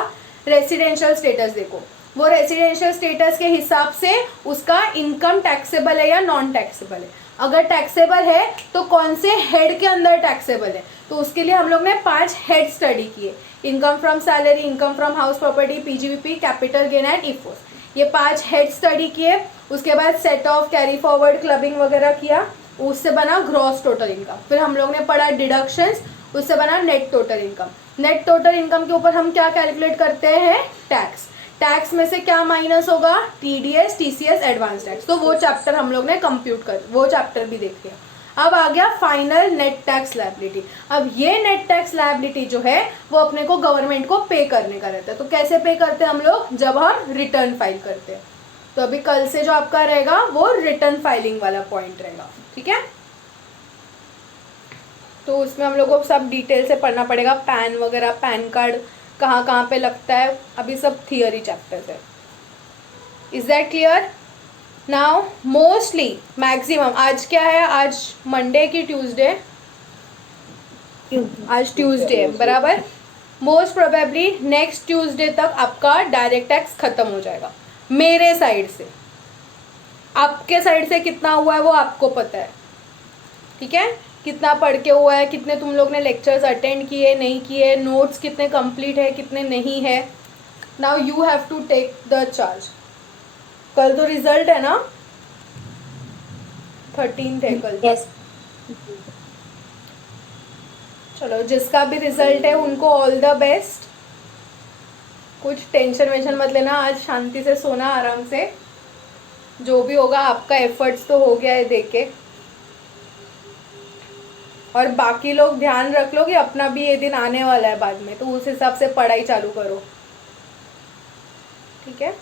रेसिडेंशियल स्टेटस देखो। वो रेसिडेंशियल स्टेटस के हिसाब से उसका इनकम टैक्सेबल है या नॉन टैक्सेबल है। अगर टैक्सेबल है तो कौन से हेड के अंदर टैक्सेबल है, तो उसके लिए हम लोग ने 5 हेड स्टडी किए, income from salary, income from house property, PGBP, capital gain and IFOS. ये 5 हेड स्टडी किए। उसके बाद set off, carry forward, clubbing वगैरह किया, उससे बना ग्रॉस टोटल इनकम। फिर हम लोग ने पढ़ा डिडक्शंस, उससे बना net total income. Net total income के ऊपर हम क्या कैलकुलेट करते हैं? टैक्स। टैक्स में से क्या माइनस होगा? TDS, TCS, advance tax. तो वो चैप्टर हम लोग ने कंप्यूट कर, वो चैप्टर भी देख लिया। अब आ गया फाइनल नेट टैक्स लायबिलिटी। अब ये नेट टैक्स लायबिलिटी जो है वो अपने को गवर्नमेंट को पे करने का रहता है। तो कैसे पे करते हैं हम लोग, जब हम रिटर्न फाइल करते हैं। तो अभी कल से जो आपका रहेगा वो रिटर्न फाइलिंग वाला पॉइंट रहेगा, ठीक है। तो उसमें हम लोग को सब डिटेल से पढ़ना पड़ेगा, पैन वगैरह, पैन कार्ड कहाँ कहाँ पे लगता है, अभी सब थियरी चैप्टर्स है। Is that clear? Now mostly maximum, आज क्या है, आज मंडे की ट्यूसडे, आज ट्यूसडे है बराबर। मोस्ट प्रोबेबली नेक्स्ट ट्यूसडे तक आपका डायरेक्ट टैक्स खत्म हो जाएगा मेरे साइड से। आपके साइड से कितना हुआ है वो आपको पता है, ठीक है। कितना पढ़ के हुआ है, कितने तुम लोग ने लेक्चर्स अटेंड किए नहीं किए, नोट्स कितने कंप्लीट है कितने नहीं है। Now you have to take the charge. कल तो रिजल्ट है ना, 13 है कल। यस चलो जिसका भी रिजल्ट है उनको ऑल द बेस्ट। कुछ टेंशन वेंशन मत लेना, आज शांति से सोना आराम से। जो भी होगा आपका एफर्ट्स तो हो गया है देके। और बाकी लोग ध्यान रख लो कि अपना भी ये दिन आने वाला है बाद में, तो उस हिसाब से पढ़ाई चालू करो, ठीक है।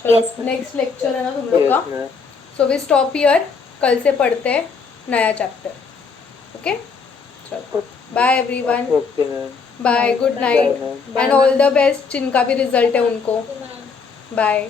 Yes, ma'am. नेक्स्ट लेक्चर है ना तुम लोग Yes, का, ma'am. So we stop here. कल से पढ़ते हैं नया चैप्टर, ओके। चलो bye everyone, Okay, ma'am. Bye, good night Bye, ma'am. And all the best जिनका भी रिजल्ट है उनको, बाय।